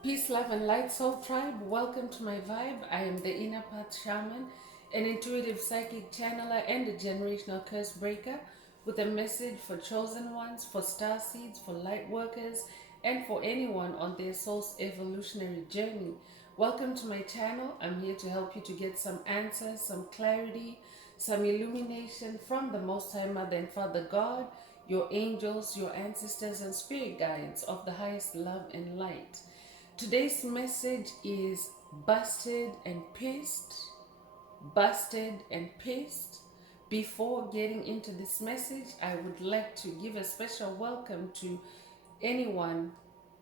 Peace, love, and light, soul tribe. Welcome to my vibe. I am the Inner Path Shaman, an intuitive psychic channeler, and a generational curse breaker with a message for chosen ones, for star seeds, for light workers, and for anyone on their soul's evolutionary journey. Welcome to my channel. I'm here to help you to get some answers, some clarity, some illumination from the Most High Mother and Father God, your angels, your ancestors, and spirit guides of the highest love and light. Today's message is busted and pissed. Busted and pissed. Before getting into this message, I would like to give a special welcome to anyone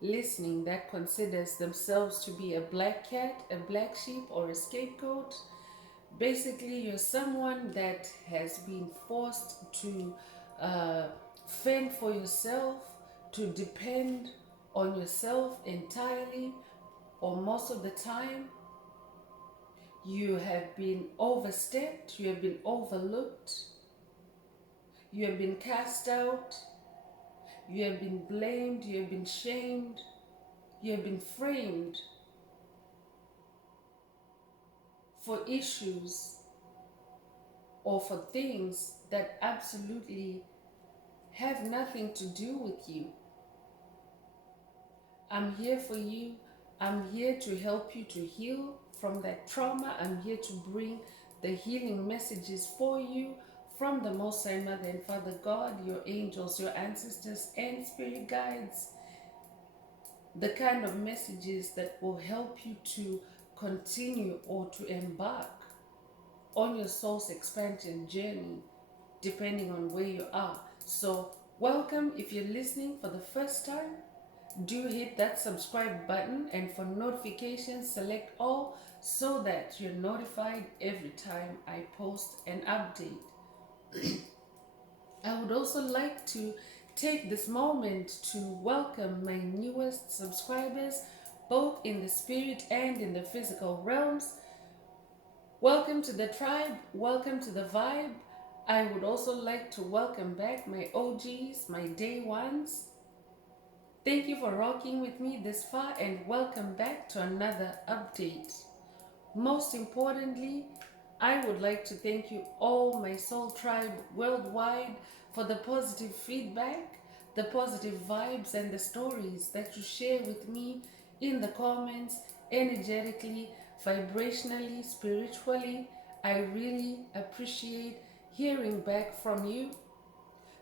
listening that considers themselves to be a black cat, a black sheep, or a scapegoat. Basically, you're someone that has been forced to uh, fend for yourself, to depend on yourself entirely, or most of the time. You have been overstepped, you have been overlooked, you have been cast out, you have been blamed, you have been shamed, you have been framed for issues or for things that absolutely have nothing to do with you. I'm here for you. I'm here to help you to heal from that trauma. I'm here to bring the healing messages for you from the Most High Mother and Father God, your angels, your ancestors, and spirit guides. The kind of messages that will help you to continue or to embark on your soul's expansion journey, depending on where you are. So, welcome if you're listening for the first time. Do hit that subscribe button, and for notifications select all so that you're notified every time I post an update. I would also like to take this moment to welcome my newest subscribers, both in the spirit and in the physical realms. Welcome to the tribe, welcome to the vibe. I would also like to welcome back my OGs, my day ones. Thank you for rocking with me this far, and welcome back to another update. Most importantly, I would like to thank you all, my soul tribe worldwide, for the positive feedback, the positive vibes, and the stories that you share with me in the comments, energetically, vibrationally, spiritually. I really appreciate hearing back from you,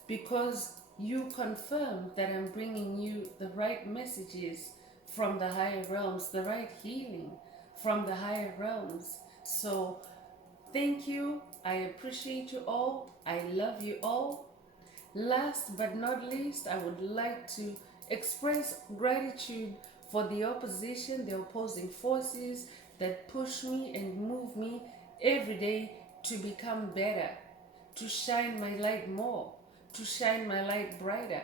because you confirm that I'm bringing you the right messages from the higher realms, the right healing from the higher realms. So, thank you. I appreciate you all. I love you all. Last but not least, I would like to express gratitude for the opposition, the opposing forces that push me and move me every day to become better, to shine my light more, to shine my light brighter.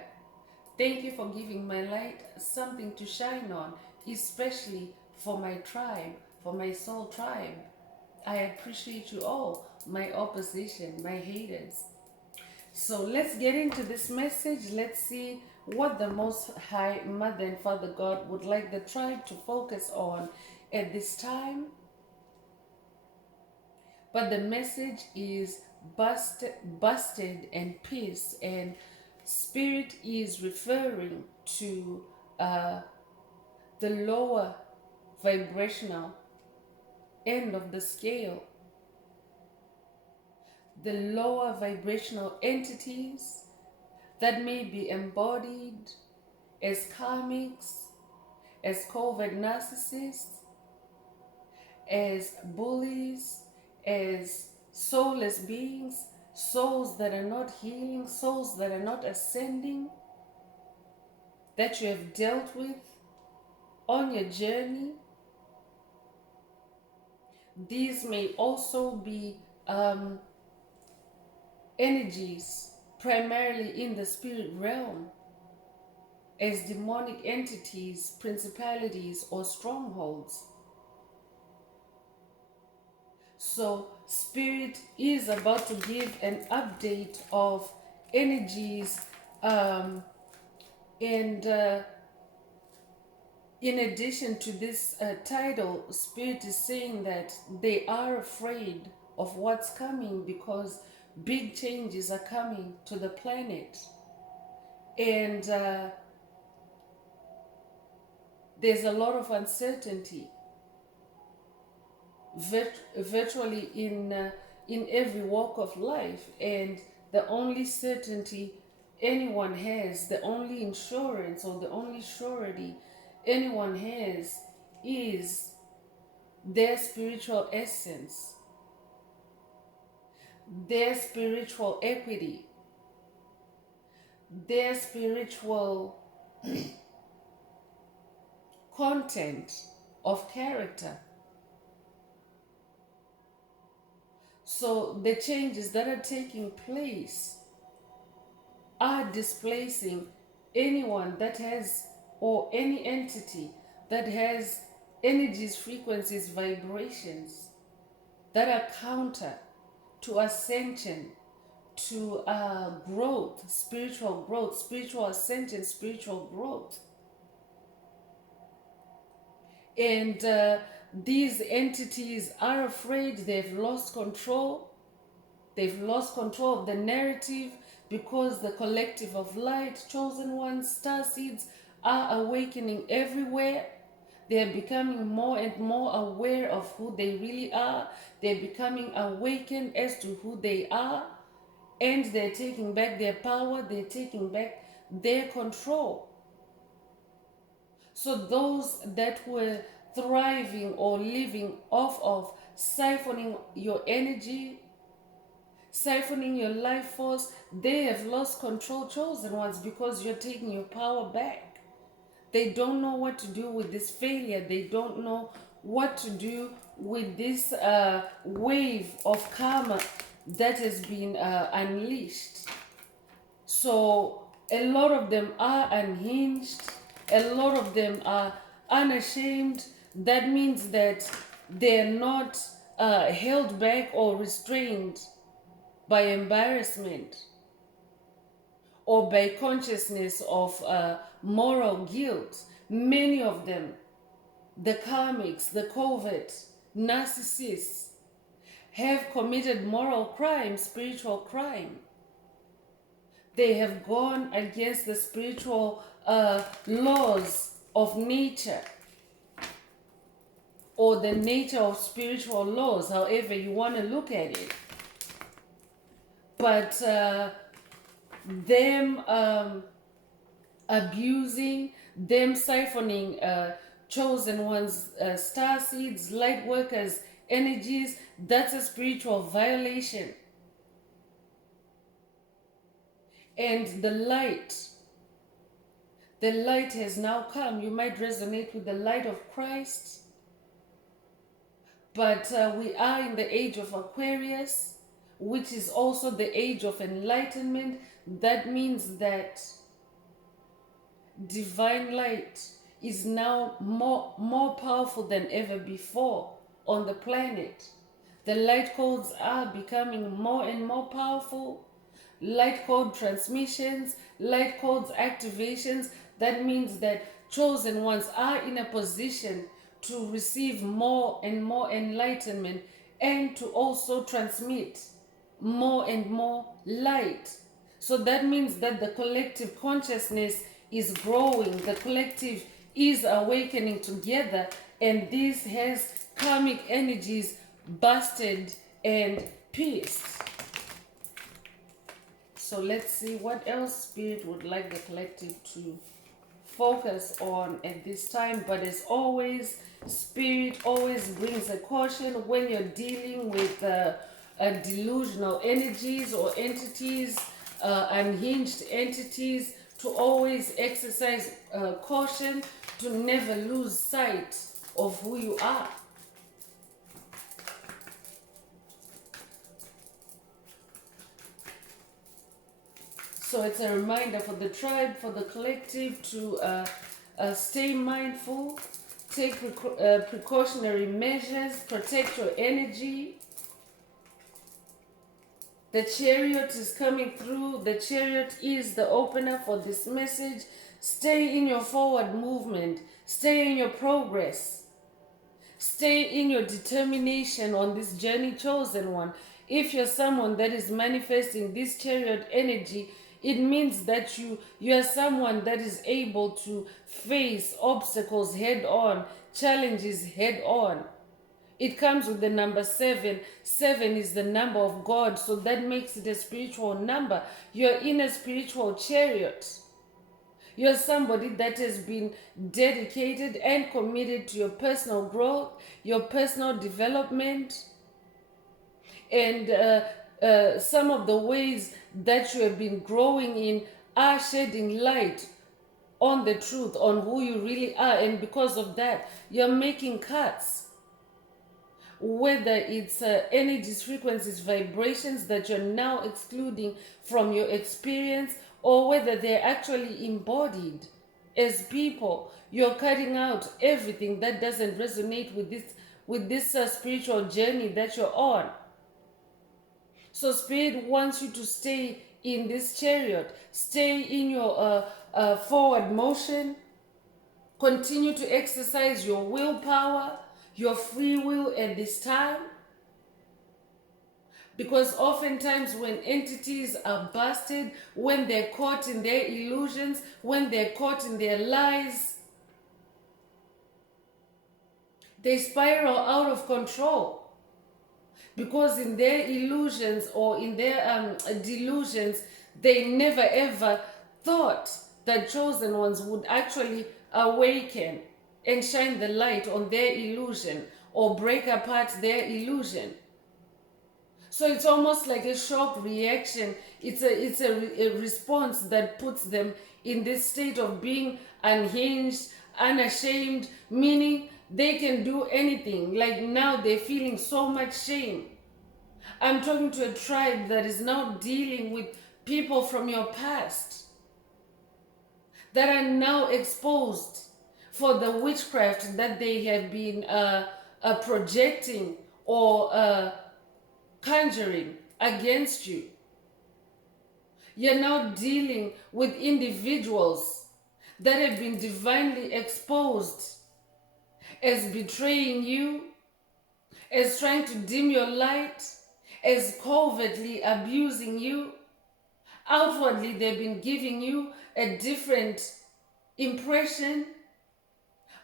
Thank you for giving my light something to shine on, especially for my tribe, for my soul tribe. I appreciate you all, my opposition, my haters. So let's get into this message. Let's see what the Most High Mother and Father God would like the tribe to focus on at this time. But the message is busted and pissed, and spirit is referring to the lower vibrational end of the scale, the lower vibrational entities that may be embodied as karmics, as covert narcissists, as bullies, as soulless beings, souls that are not healing, souls that are not ascending, that you have dealt with on your journey. These may also be energies primarily in the spirit realm, as demonic entities, principalities, or strongholds. So spirit is about to give an update of energies and In addition to this title, Spirit is saying that they are afraid of what's coming because big changes are coming to the planet. And there's a lot of uncertainty virtually in every walk of life. And the only certainty anyone has, the only insurance or the only surety anyone has is their spiritual essence, their spiritual equity, their spiritual content of character. So the changes that are taking place are displacing anyone that has, or any entity that has energies, frequencies, vibrations that are counter to ascension, to growth, spiritual ascension, spiritual growth. And these entities are afraid they've lost control. They've lost control of the narrative because the collective of light, chosen ones, star seeds are awakening everywhere. They're becoming more and more aware of who they really are. They're becoming awakened as to who they are. And they're taking back their power. They're taking back their control. So those that were thriving or living off of siphoning your energy, siphoning your life force, they have lost control, chosen ones, because you're taking your power back. They don't know what to do with this failure. They don't know what to do with this wave of karma that has been unleashed. So a lot of them are unhinged. A lot of them are unashamed. That means that they're not held back or restrained by embarrassment or by consciousness of moral guilt. Many of them, the karmics, the covert, narcissists, have committed moral crime, spiritual crime. They have gone against the spiritual laws of nature, or the nature of spiritual laws, however you want to look at it. But them abusing, them siphoning chosen ones, star seeds, light workers, energies, that's a spiritual violation. And the light has now come. You might resonate with the light of Christ, but we are in the age of Aquarius, which is also the age of enlightenment. That means that divine light is now more powerful than ever before on the planet. The light codes are becoming more and more powerful. Light code transmissions, light codes activations. That means that chosen ones are in a position to receive more and more enlightenment and to also transmit more and more light. So that means that the collective consciousness is growing, the collective is awakening together, and this has karmic energies busted and pierced. So let's see what else Spirit would like the collective to focus on at this time. But as always, Spirit always brings a caution when you're dealing with delusional energies or entities, unhinged entities, to always exercise caution, to never lose sight of who you are. So it's a reminder for the tribe, for the collective, to stay mindful, take precautionary measures, protect your energy. The Chariot is coming through. The Chariot is the opener for this message. Stay in your forward movement. Stay in your progress. Stay in your determination on this journey, chosen one. If you're someone that is manifesting this chariot energy, it means that you are someone that is able to face obstacles head on, challenges head on. It comes with the number 7. 7 is the number of God, so that makes it a spiritual number. You're in a spiritual chariot. You're somebody that has been dedicated and committed to your personal growth, your personal development, and some of the ways that you have been growing in are shedding light on the truth, on who you really are. And because of that, you're making cuts. Whether it's energies, frequencies, vibrations that you're now excluding from your experience, or whether they're actually embodied as people, you're cutting out everything that doesn't resonate with this spiritual journey that you're on. So Spirit wants you to stay in this chariot, stay in your forward motion, continue to exercise your willpower, your free will at this time. Because oftentimes when entities are busted, when they're caught in their illusions, when they're caught in their lies, they spiral out of control. Because in their illusions or in their delusions, they never ever thought that chosen ones would actually awaken and shine the light on their illusion or break apart their illusion. So it's almost like a shock reaction. It's a response that puts them in this state of being unhinged, unashamed, meaning they can do anything. Like now they're feeling so much shame. I'm talking to a tribe that is now dealing with people from your past that are now exposed for the witchcraft that they have been projecting or conjuring against you. You're now dealing with individuals that have been divinely exposed as betraying you, as trying to dim your light, as covertly abusing you. Outwardly, they've been giving you a different impression,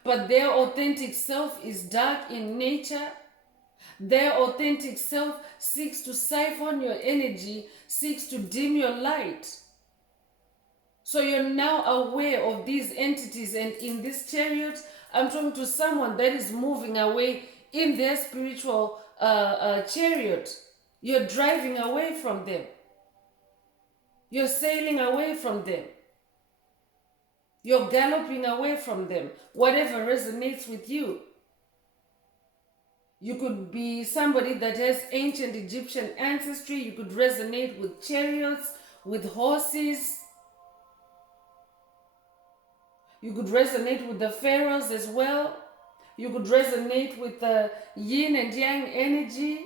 but their authentic self is dark in nature. Their authentic self seeks to siphon your energy, seeks to dim your light. So you're now aware of these entities, and in this chariot, I'm talking to someone that is moving away in their spiritual chariot. You're driving away from them. You're sailing away from them. You're galloping away from them. Whatever resonates with you. You could be somebody that has ancient Egyptian ancestry. You could resonate with chariots, with horses. You could resonate with the pharaohs as well. You could resonate with the yin and yang energy.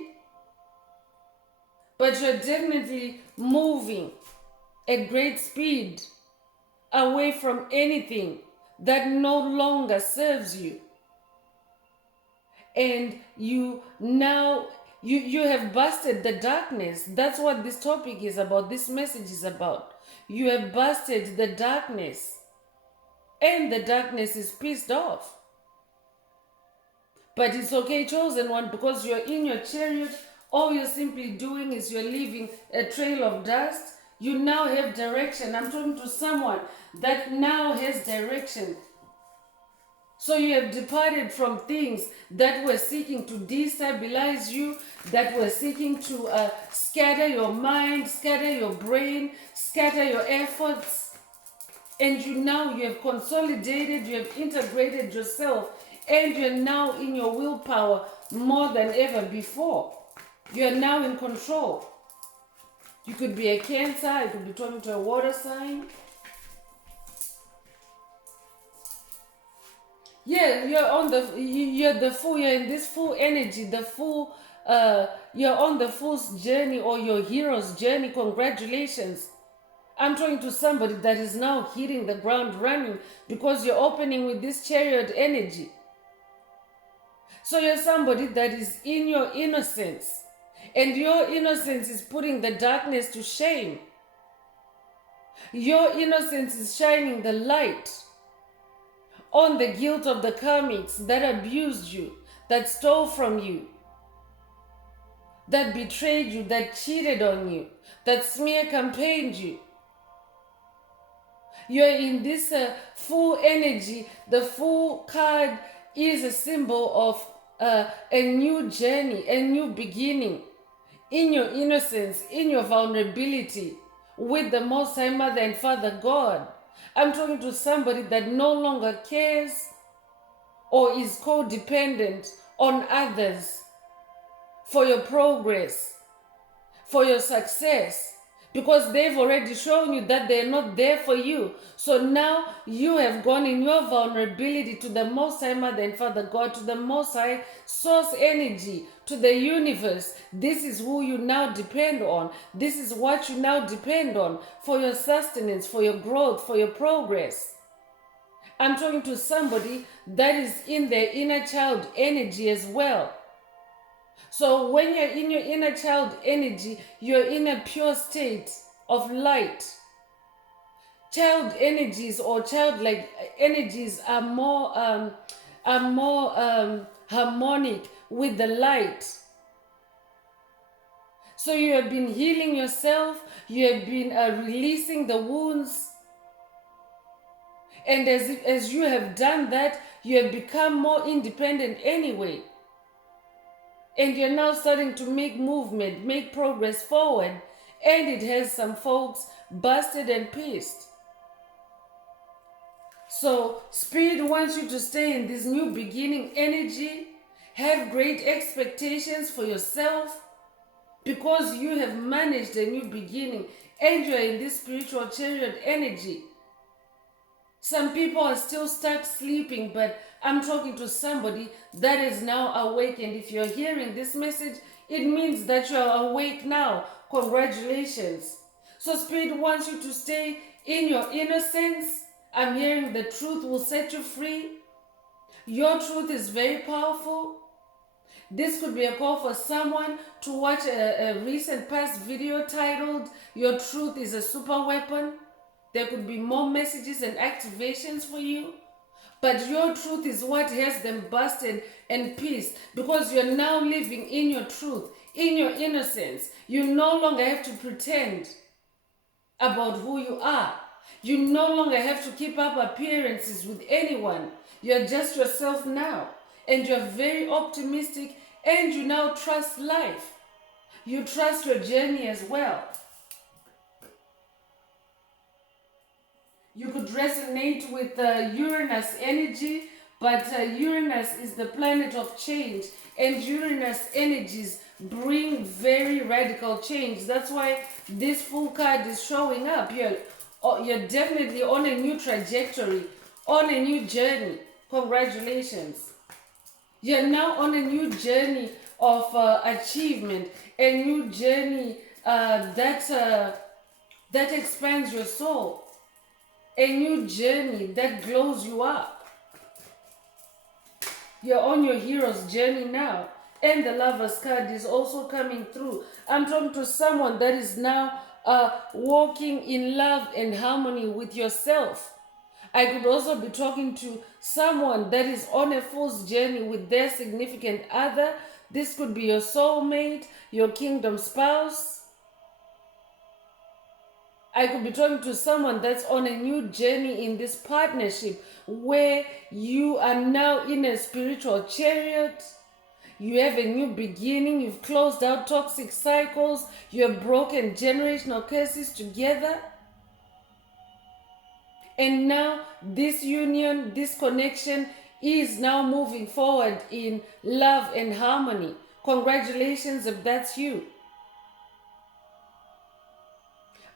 But you're definitely moving at great speed away from anything that no longer serves you. And you now, you have busted the darkness. That's what this topic is about. This message is about. You have busted the darkness. And the darkness is pissed off. But it's okay, chosen one, because you're in your chariot. All you're simply doing is you're leaving a trail of dust. You now have direction. I'm talking to someone that now has direction. So you have departed from things that were seeking to destabilize you, that were seeking to scatter your mind, scatter your brain, scatter your efforts. And you have consolidated, you have integrated yourself, and you're now in your willpower more than ever before. You're now in control. You could be a Cancer, you could be talking to a water sign. Yeah, you're in this full energy, you're on the full journey or your hero's journey. Congratulations. I'm talking to somebody that is now hitting the ground running because you're opening with this chariot energy. So you're somebody that is in your innocence, and your innocence is putting the darkness to shame. Your innocence is shining the light on the guilt of the karmics that abused you, that stole from you, that betrayed you, that cheated on you, that smear campaigned you. You're in this full energy. The full card is a symbol of a new journey, a new beginning in your innocence, in your vulnerability with the Most High Mother and Father God. I'm talking to somebody that no longer cares or is codependent on others for your progress, for your success, because they've already shown you that they're not there for you. So now you have gone in your vulnerability to the Most High Mother and Father God, to the Most High Source Energy, to the universe. This is who you now depend on. This is what you now depend on for your sustenance, for your growth, for your progress. I'm talking to somebody that is in their inner child energy as well. So when you're in your inner child energy, you're in a pure state of light. Child energies or childlike energies are more harmonic with the light. So you have been healing yourself. You have been releasing the wounds. And as you have done that, you have become more independent anyway. And you're now starting to make movement, make progress forward. And it has some folks busted and pissed. So Spirit wants you to stay in this new beginning energy. Have great expectations for yourself because you have managed a new beginning and you're in this spiritual chariot energy. Some people are still stuck sleeping, but I'm talking to somebody that is now awake. And if you're hearing this message, it means that you're awake now. Congratulations. So Spirit wants you to stay in your innocence. I'm hearing the truth will set you free. Your truth is very powerful. This could be a call for someone to watch a recent past video titled, "Your Truth is a Super Weapon." There could be more messages and activations for you. But your truth is what has them busted and pissed, because you're now living in your truth, in your innocence. You no longer have to pretend about who you are. You no longer have to keep up appearances with anyone. You're just yourself now. And you're very optimistic, and you now trust life. You trust your journey as well. You could resonate with Uranus energy, but Uranus is the planet of change, and Uranus energies bring very radical change. That's why this full card is showing up. You're definitely on a new trajectory, on a new journey. Congratulations. You're now on a new journey of achievement, a new journey that expands your soul. A new journey that glows you up. You're on your hero's journey now. And the Lover's card is also coming through. I'm talking to someone that is now walking in love and harmony with yourself. I could also be talking to someone that is on a fool's journey with their significant other. This could be your soulmate, your kingdom spouse. I could be talking to someone that's on a new journey in this partnership where you are now in a spiritual chariot. You have a new beginning. You've closed out toxic cycles. You have broken generational curses together. And now this union, this connection is now moving forward in love and harmony. Congratulations if that's you.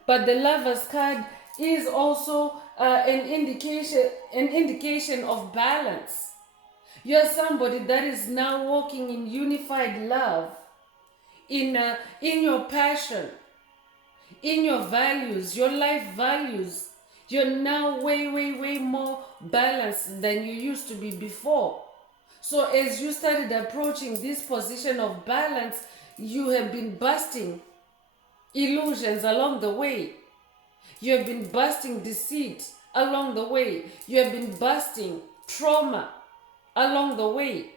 But the Lover's card is also an indication of balance. You're somebody that is now walking in unified love, in your passion, in your values, your life values. You're now way, way, way more balanced than you used to be before. So as you started approaching this position of balance, you have been busting illusions along the way. You have been busting deceit along the way. You have been busting trauma along the way.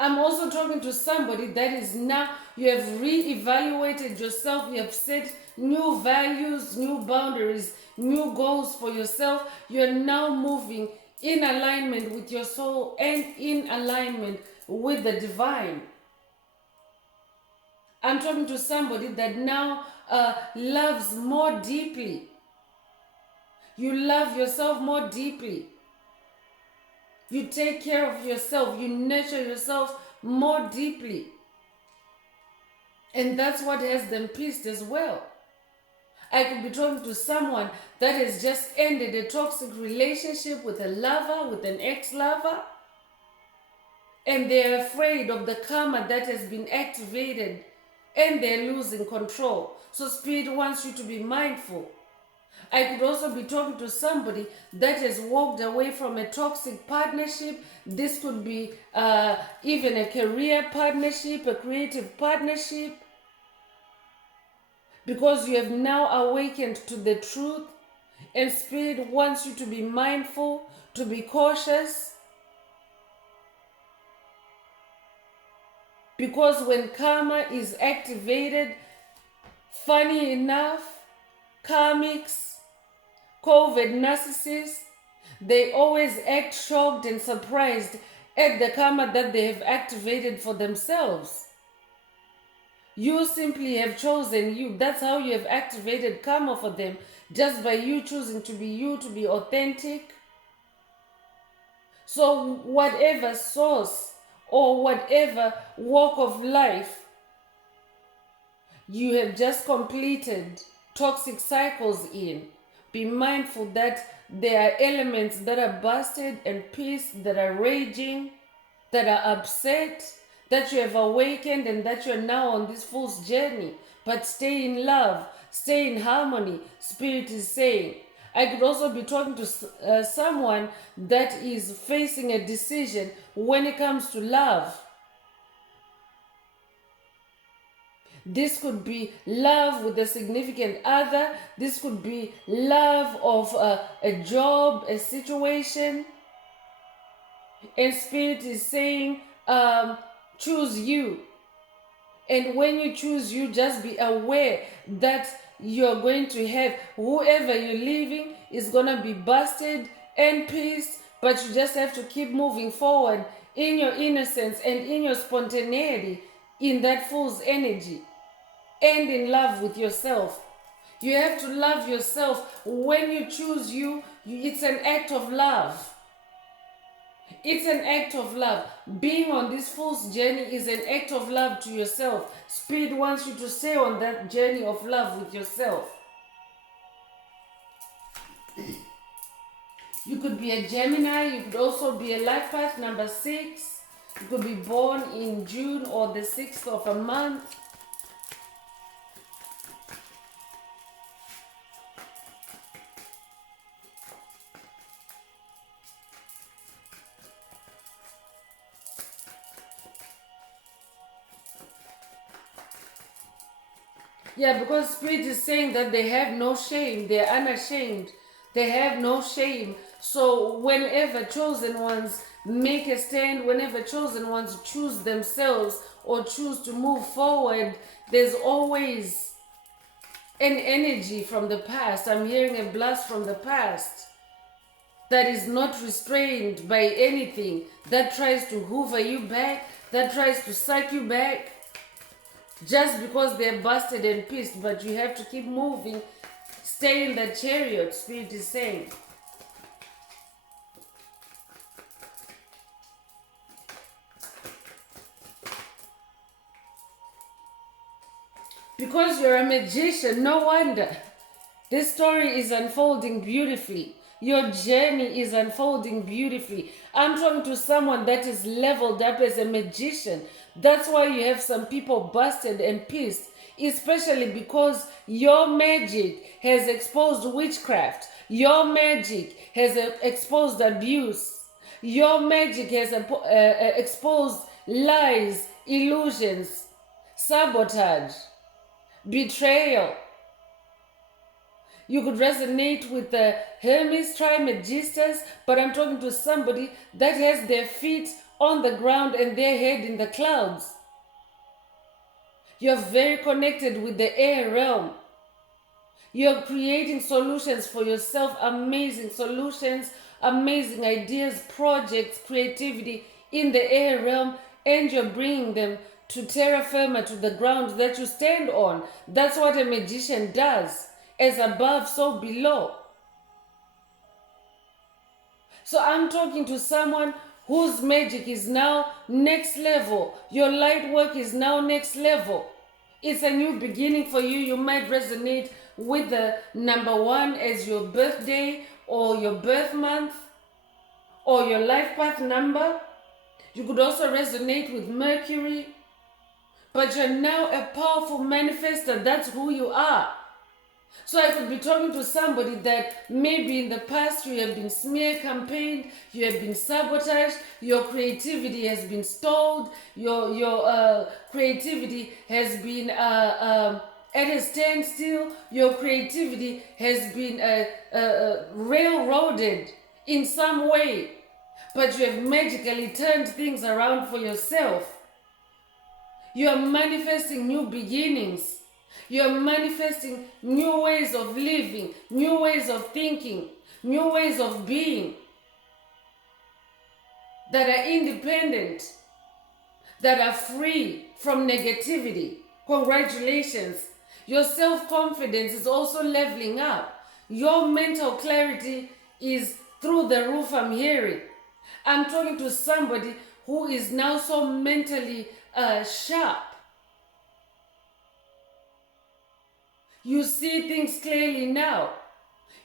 I'm also talking to somebody that is now, you have re-evaluated yourself, you have set new values, new boundaries, new goals for yourself. You're now moving in alignment with your soul and in alignment with the divine. I'm talking to somebody that now loves more deeply. You love yourself more deeply. You take care of yourself. You nurture yourself more deeply. And that's what has them pleased as well. I could be talking to someone that has just ended a toxic relationship with a lover, with an ex-lover, and they're afraid of the karma that has been activated and they're losing control. So Spirit wants you to be mindful. I could also be talking to somebody that has walked away from a toxic partnership. This could be even a career partnership, a creative partnership, because you have now awakened to the truth, and Spirit wants you to be mindful, to be cautious. Because when karma is activated, funny enough, karmics, COVID narcissists, they always act shocked and surprised at the karma that they have activated for themselves. You simply have chosen you. That's how you have activated karma for them, just by you choosing to be authentic. So whatever source or whatever walk of life you have just completed toxic cycles in, be mindful that there are elements that are busted and pissed, that are raging, that are upset, that you have awakened, and that you're now on this fool's journey. But stay in love, stay in harmony, Spirit is saying. I could also be talking to someone that is facing a decision when it comes to love. This could be love with a significant other. This could be love of a job, a situation. And Spirit is saying, choose you. And when you choose you, just be aware that you're going to have whoever you're leaving is going to be busted and pissed, but you just have to keep moving forward in your innocence and in your spontaneity, in that fool's energy, and in love with yourself. You have to love yourself. When you choose you, it's an act of love. It's an act of love. Being on this fool's journey is an act of love to yourself. Spirit wants you to stay on that journey of love with yourself. You could be a Gemini. You could also be a life path number 6. You could be born in June or the 6th of a month. Yeah, because Spirit is saying that they have no shame. They're unashamed. They have no shame. So whenever chosen ones make a stand, whenever chosen ones choose themselves or choose to move forward, there's always an energy from the past. I'm hearing a blast from the past that is not restrained by anything, that tries to hoover you back, that tries to suck you back. Just because they're busted and pissed, but you have to keep moving. Stay in that chariot, Spirit is saying. Because you're a magician, no wonder. This story is unfolding beautifully. Your journey is unfolding beautifully. I'm talking to someone that is leveled up as a magician. That's why you have some people busted and pissed, especially because your magic has exposed witchcraft. Your magic has exposed abuse. Your magic has exposed lies, illusions, sabotage, betrayal. You could resonate with the Hermes Trismegistus, but I'm talking to somebody that has their feet on the ground and their head in the clouds. You're very connected with the air realm. You're creating solutions for yourself, amazing solutions, amazing ideas, projects, creativity in the air realm, and you're bringing them to terra firma, to the ground that you stand on. That's what a magician does. As above, so below. So I'm talking to someone whose magic is now next level. Your light work is now next level. It's a new beginning for you. You might resonate with the number 1 as your birthday or your birth month or your life path number. You could also resonate with Mercury. But you're now a powerful manifester. That's who you are. So I could be talking to somebody that maybe in the past you have been smear campaigned, you have been sabotaged, your creativity has been stalled, your creativity has been at a standstill, your creativity has been railroaded in some way, but you have magically turned things around for yourself. You are manifesting new beginnings. You're manifesting new ways of living, new ways of thinking, new ways of being that are independent, that are free from negativity. Congratulations. Your self-confidence is also leveling up. Your mental clarity is through the roof, I'm hearing. I'm talking to somebody who is now so mentally sharp. You see things clearly now.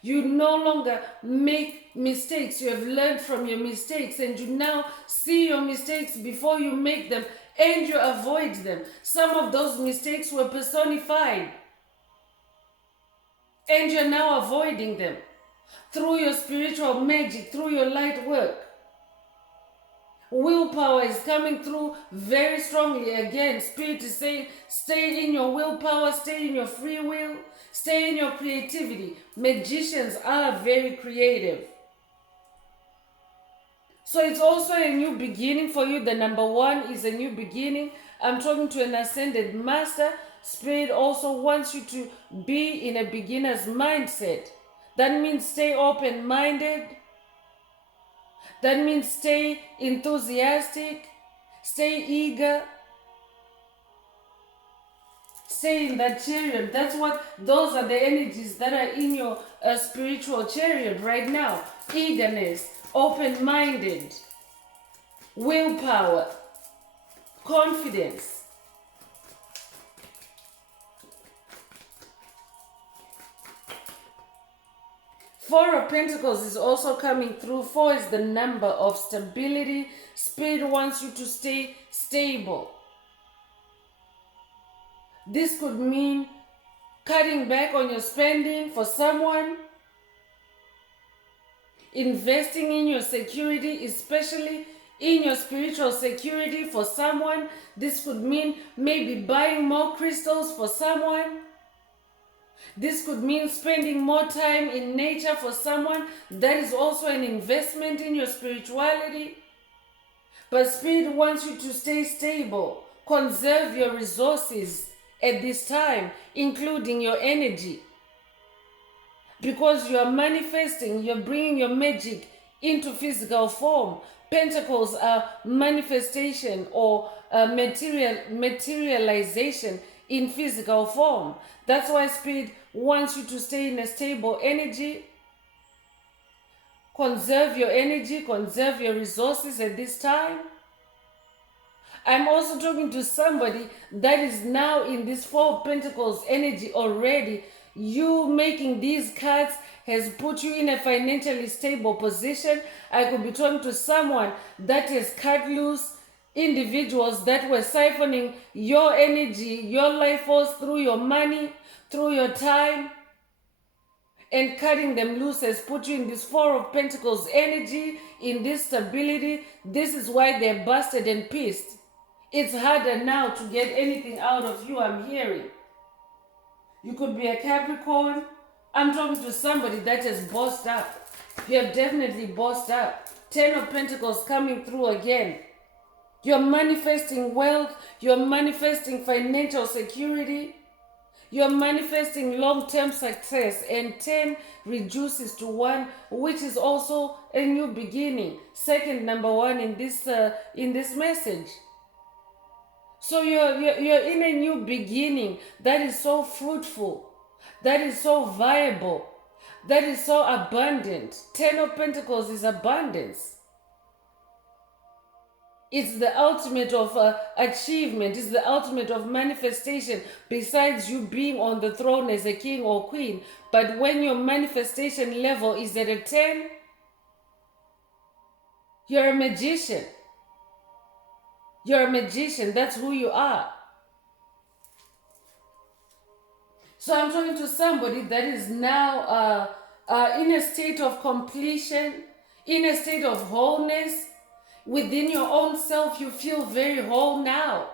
You no longer make mistakes. You have learned from your mistakes and you now see your mistakes before you make them and you avoid them. Some of those mistakes were personified and you're now avoiding them through your spiritual magic, through your light work. Willpower is coming through very strongly again. Spirit is saying, stay in your willpower, stay in your free will, stay in your creativity. Magicians are very creative. So it's also a new beginning for you. The number 1 is a new beginning. I'm talking to an ascended master. Spirit also wants you to be in a beginner's mindset. That means stay open-minded. That means stay enthusiastic, stay eager, stay in that chariot. Those are the energies that are in your spiritual chariot right now. Eagerness, open-minded, willpower, confidence. Four of Pentacles is also coming through. 4 is the number of stability. Spirit wants you to stay stable. This could mean cutting back on your spending for someone, investing in your security, especially in your spiritual security for someone. This could mean maybe buying more crystals for someone. This could mean spending more time in nature for someone. That is also an investment in your spirituality. But Spirit wants you to stay stable. Conserve your resources at this time, including your energy. Because you are manifesting, you're bringing your magic into physical form. Pentacles are manifestation or materialization in physical form. That's why Spirit wants you to stay in a stable energy. Conserve your energy, conserve your resources at this time. I'm also talking to somebody that is now in this 4 of Pentacles energy already. You making these cuts has put you in a financially stable position. I could be talking to someone that has cut loose individuals that were siphoning your energy, your life force through your money, through your time, and cutting them loose has put you in this Four of Pentacles energy, in this stability. This is why they're busted and pissed. It's harder now to get anything out of you, I'm hearing. You could be a Capricorn. I'm talking to somebody that has bossed up. You have definitely bossed up. Ten of Pentacles coming through again. You're manifesting wealth. You're manifesting financial security. You're manifesting long-term success. And 10 reduces to 1, which is also a new beginning. Second number 1 in this message. So you're in a new beginning that is so fruitful, that is so viable, that is so abundant. 10 of Pentacles is abundance. It's the ultimate of achievement. It's the ultimate of manifestation, besides you being on the throne as a king or queen. But when your manifestation level is at a 10, you're a magician. You're a magician. That's who you are. So I'm talking to somebody that is now in a state of completion, in a state of wholeness. Within your own self, you feel very whole now.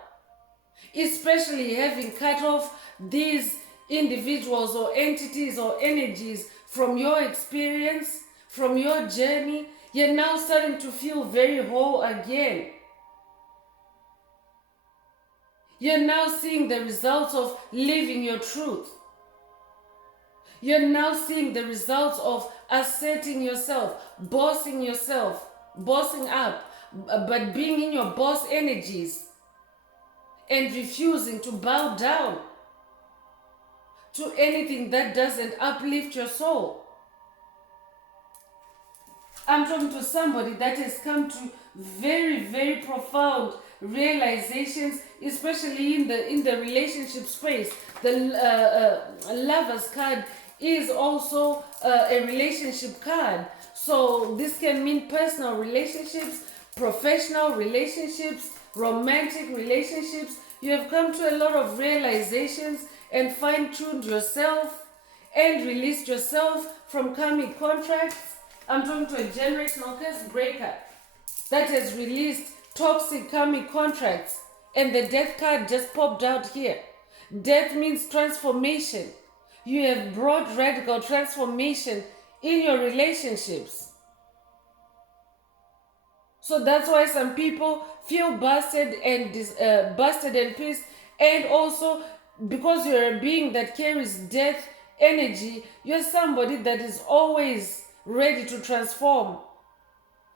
Especially having cut off these individuals or entities or energies from your experience, from your journey. You're now starting to feel very whole again. You're now seeing the results of living your truth. You're now seeing the results of asserting yourself, bossing up, but being in your boss energies and refusing to bow down to anything that doesn't uplift your soul. I'm talking to somebody that has come to very, very profound realizations, especially in the relationship space. The Lover's card is also a relationship card. So this can mean personal relationships, professional relationships, romantic relationships. You have come to a lot of realizations and fine-tuned yourself and released yourself from karmic contracts. I'm talking to a generational curse breaker that has released toxic karmic contracts, and the death card just popped out here. Death means transformation. You have brought radical transformation in your relationships. So that's why some people feel busted and pissed, and also because you're a being that carries death energy, you're somebody that is always ready to transform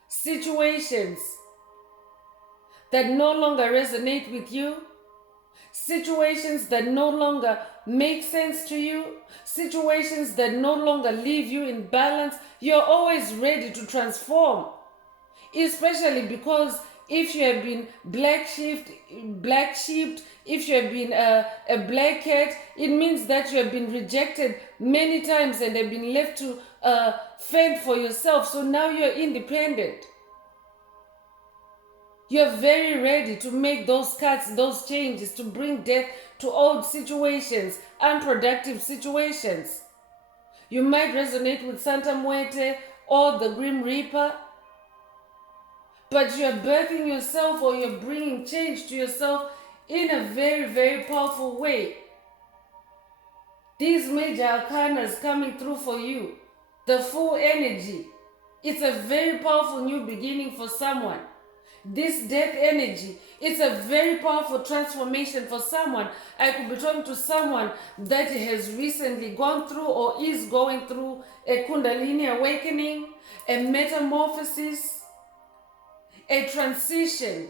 situations that no longer resonate with you, situations that no longer make sense to you, situations that no longer leave you in balance. You're always ready to transform, especially because if you have been black sheep, if you have been a black cat, it means that you have been rejected many times and have been left to fend for yourself. So now you're independent. You're very ready to make those cuts, those changes, to bring death to old situations, unproductive situations. You might resonate with Santa Muerte or the Grim Reaper, but you're birthing yourself, or you're bringing change to yourself in a very, very powerful way. These major arcanas coming through for you. The full energy. It's a very powerful new beginning for someone. This death energy, it's a very powerful transformation for someone. I could be talking to someone that has recently gone through or is going through a Kundalini awakening, a metamorphosis, a transition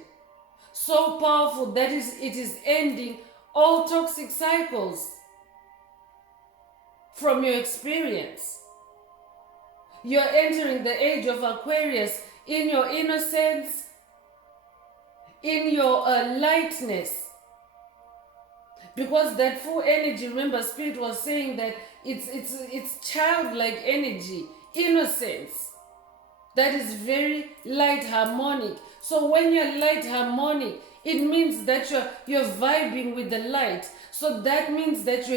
so powerful that it is ending all toxic cycles from your experience. You're entering the age of Aquarius in your innocence, in your lightness. Because that full energy, remember, Spirit was saying that it's childlike energy, innocence, that is very light harmonic. So when you're light harmonic, it means that you're vibing with the light. So that means that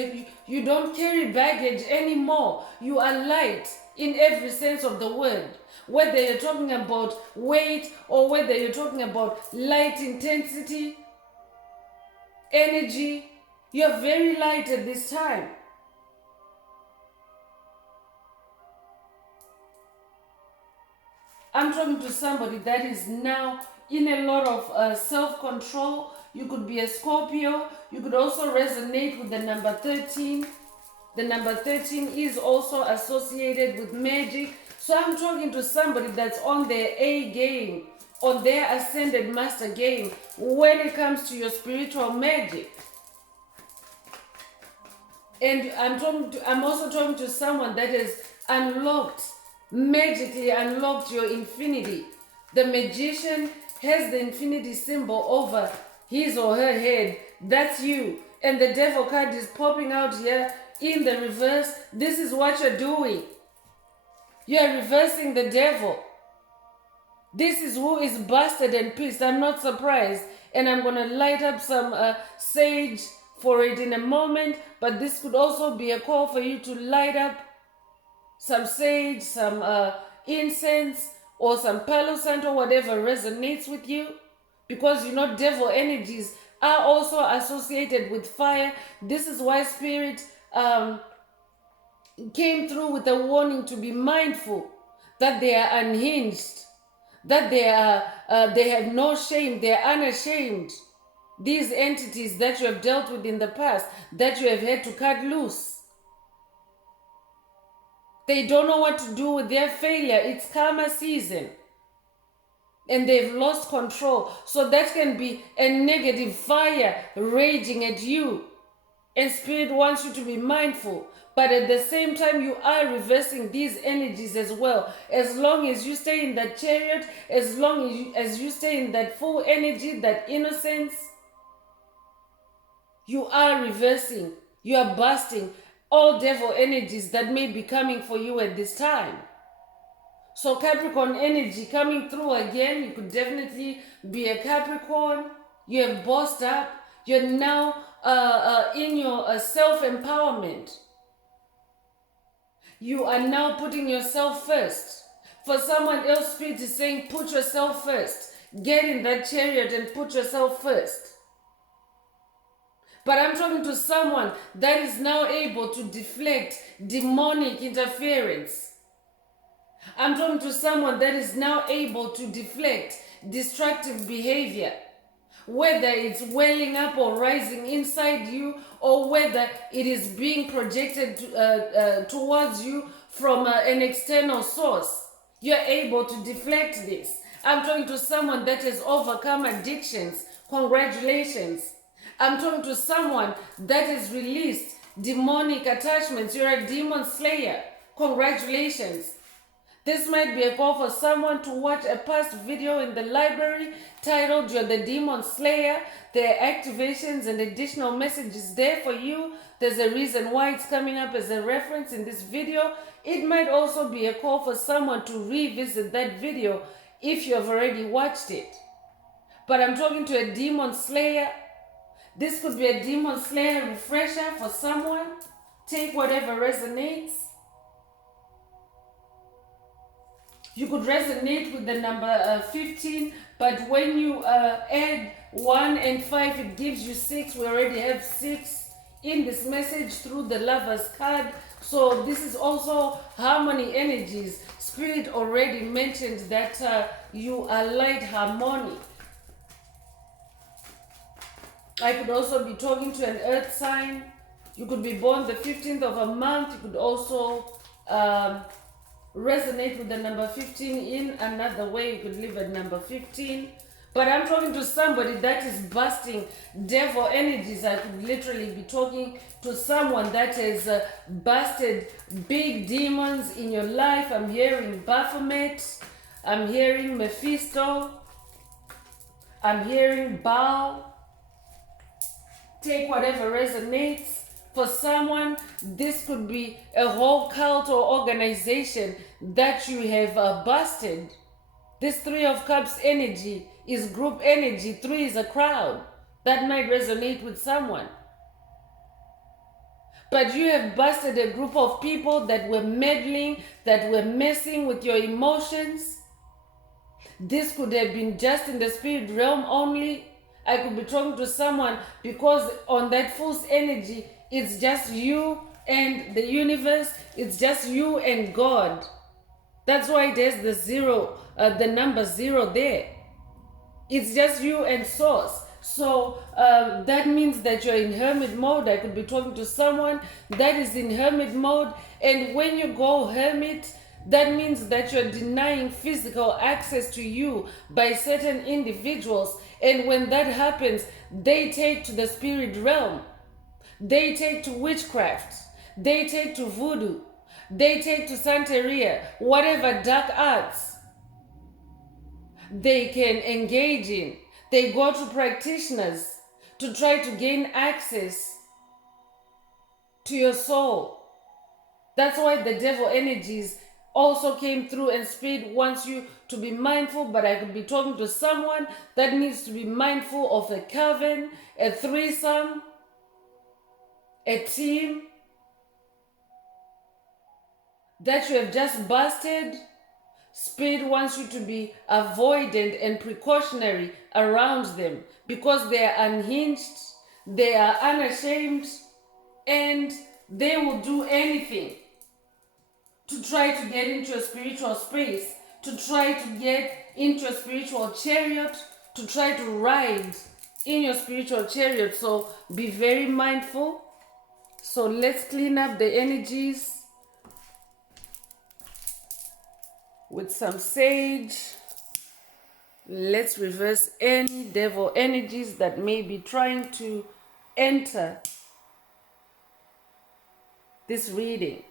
you don't carry baggage anymore. You are light in every sense of the word. Whether you're talking about weight or whether you're talking about light intensity, energy, you're very light at this time. I'm talking to somebody that is now in a lot of self-control. You could be a Scorpio. You could also resonate with the number 13. The number 13 is also associated with magic. So I'm talking to somebody that's on their A game, on their ascended master game when it comes to your spiritual magic. And I'm also talking to someone that has magically unlocked your infinity. The magician has the infinity symbol over his or her head. That's you. And the devil card is popping out here in the reverse. This is what you're doing. You're reversing the devil. This is who is busted and pissed. I'm not surprised. And I'm going to light up some sage for it in a moment. But this could also be a call for you to light up some sage, some incense, or some Palo Santo, whatever resonates with you. Because you know devil energies are also associated with fire. This is why Spirit came through with a warning to be mindful that they are unhinged, that they have no shame, they are unashamed. These entities that you have dealt with in the past, that you have had to cut loose. They don't know what to do with their failure. It's karma season. And they've lost control. So that can be a negative fire raging at you. And Spirit wants you to be mindful. But at the same time, you are reversing these energies as well. As long as you stay in that chariot, as long as you stay in that full energy, that innocence, you are reversing. You are busting all devil energies that may be coming for you at this time. So Capricorn energy coming through again. You could definitely be a Capricorn. You have bossed up. You're now in your self-empowerment. You are now putting yourself first. For someone else, Spirit is saying, put yourself first. Get in that chariot and put yourself first. But I'm talking to someone that is now able to deflect demonic interference. I'm talking to someone that is now able to deflect destructive behavior. Whether it's welling up or rising inside you, or whether it is being projected towards you from an external source, you're able to deflect this. I'm talking to someone that has overcome addictions. Congratulations. I'm talking to someone that has released demonic attachments. You're a demon slayer. Congratulations. This might be a call for someone to watch a past video in the library titled You're the Demon Slayer. There are activations and additional messages there for you. There's a reason why it's coming up as a reference in this video. It might also be a call for someone to revisit that video if you have already watched it. But I'm talking to a demon slayer. This could be a demon slayer refresher for someone. Take whatever resonates. You could resonate with the number 15, but when you add 1 and 5, it gives you 6. We already have 6 in this message through the Lover's card. So this is also harmony energies. Spirit already mentioned that you are light harmonic. I could also be talking to an earth sign. You could be born the 15th of a month. You could also resonate with the number 15 in another way. You could live at number 15. But I'm talking to somebody that is busting devil energies. I could literally be talking to someone that has busted big demons in your life. I'm hearing Baphomet. I'm hearing Mephisto. I'm hearing Baal. Take whatever resonates. For someone, this could be a whole cult or organization that you have busted. This Three of Cups energy is group energy. 3 is a crowd. That might resonate with someone. But you have busted a group of people that were meddling, that were messing with your emotions. This could have been just in the spirit realm only. I could be talking to someone because on that false energy, it's just you and the universe. It's just you and God. That's why there's the zero, the number 0 there. It's just you and source. So that means that you're in hermit mode. I could be talking to someone that is in hermit mode. And when you go hermit, that means that you're denying physical access to you by certain individuals. And when that happens, they take to the spirit realm. They take to witchcraft. They take to voodoo. They take to Santeria, whatever dark arts they can engage in. They go to practitioners to try to gain access to your soul. That's why the devil energies also came through, and spirit wants you to be mindful. But I could be talking to someone that needs to be mindful of a coven, a threesome, a team that you have just busted. Spirit wants you to be avoidant and precautionary around them because they are unhinged, they are unashamed, and they will do anything to try to get into a spiritual space, to try to get into a spiritual chariot, to try to ride in your spiritual chariot. So be very mindful. So let's clean up the energies with some sage. Let's reverse any devil energies that may be trying to enter this reading.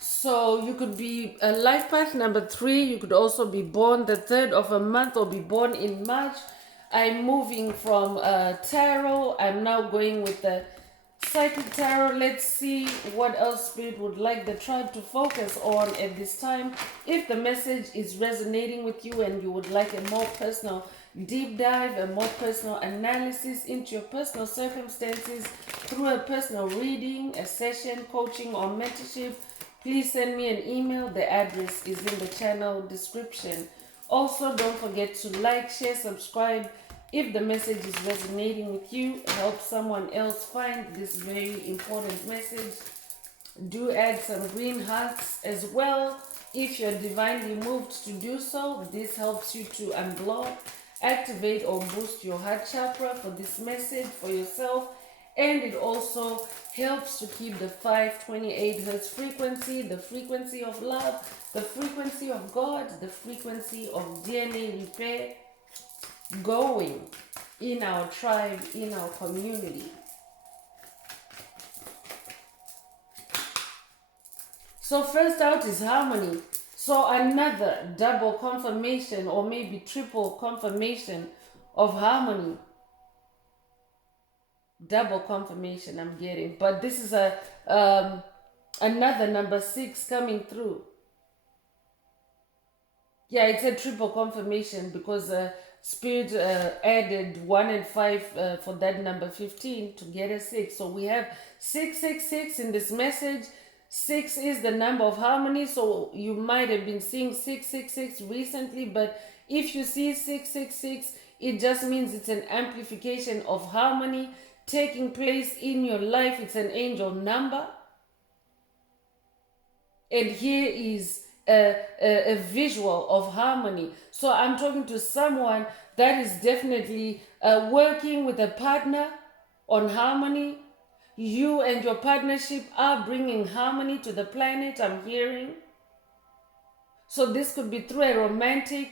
So you could be a life path number 3. You could also be born the 3rd of a month or be born in March. I'm moving from tarot. I'm now going with the psychic tarot. Let's see what else spirit would like the tribe to focus on at this time. If the message is resonating with you and you would like a more personal deep dive, a more personal analysis into your personal circumstances through a personal reading, a session, coaching, or mentorship, please send me an email. The address is in the channel description. Also, don't forget to like, share, subscribe. If the message is resonating with you, help someone else find this very important message. Do add some green hearts as well. If you're divinely moved to do so, this helps you to unblock, activate, or boost your heart chakra for this message for yourself. And it also helps to keep the 528 hertz frequency, the frequency of love, the frequency of God, the frequency of DNA repair going in our tribe, in our community. So first out is harmony. So another double confirmation or maybe triple confirmation of harmony. Double confirmation I'm getting, but this is a another number 6 coming through. Yeah, it's a triple confirmation because spirit added 1 and 5 for that number 15 to get a 6. So we have 666 in this message. 6 is the number of harmony, so you might have been seeing 666 recently, but if you see 666, it just means it's an amplification of harmony taking place in your life. It's an angel number. And here is a visual of harmony. So I'm talking to someone that is definitely working with a partner on harmony. You and your partnership are bringing harmony to the planet, I'm hearing. So this could be through a romantic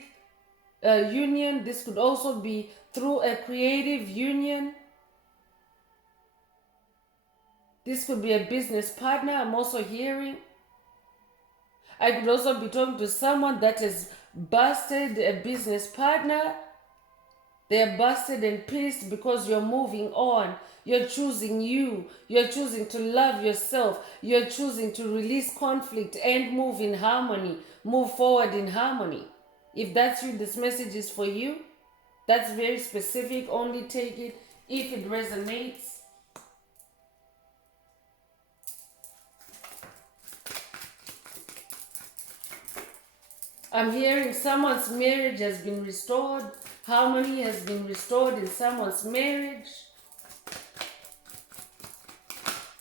union. This could also be through a creative union. This could be a business partner. I'm also hearing. I could also be talking to someone that has busted a business partner. They're busted and pissed because you're moving on. You're choosing you. You're choosing to love yourself. You're choosing to release conflict and move in harmony. Move forward in harmony. If that's you, this message is for you. That's very specific. Only take it if it resonates. I'm hearing someone's marriage has been restored. Harmony has been restored in someone's marriage.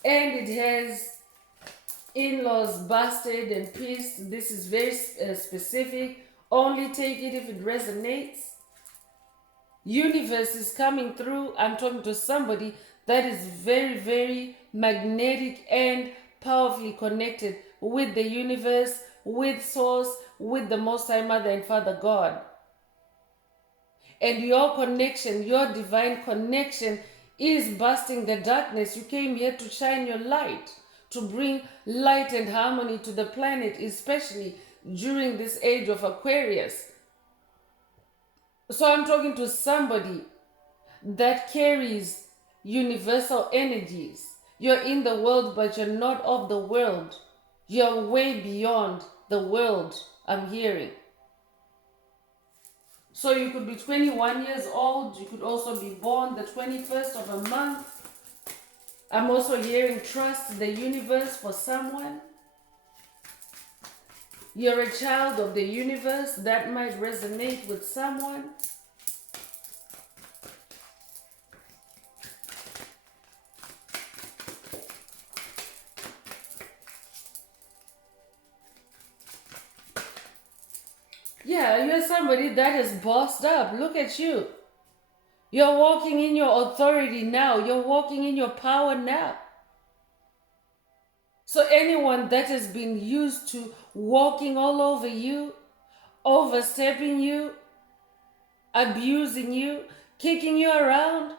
And it has in-laws busted and pissed. This is very specific. Only take it if it resonates. Universe is coming through. I'm talking to somebody that is very, very magnetic and powerfully connected with the universe, with Source, with the Most High Mother and Father God. And your connection, your divine connection is busting the darkness. You came here to shine your light, to bring light and harmony to the planet, especially during this age of Aquarius. So I'm talking to somebody that carries universal energies. You're in the world, but you're not of the world. You're way beyond the world, I'm hearing. So you could be 21 years old. You could also be born the 21st of a month. I'm also hearing trust the universe for someone. You're a child of the universe. That might resonate with someone. Yeah, you're somebody that is bossed up. Look at you. You're walking in your authority now. You're walking in your power now. So anyone that has been used to walking all over you, overstepping you, abusing you, kicking you around,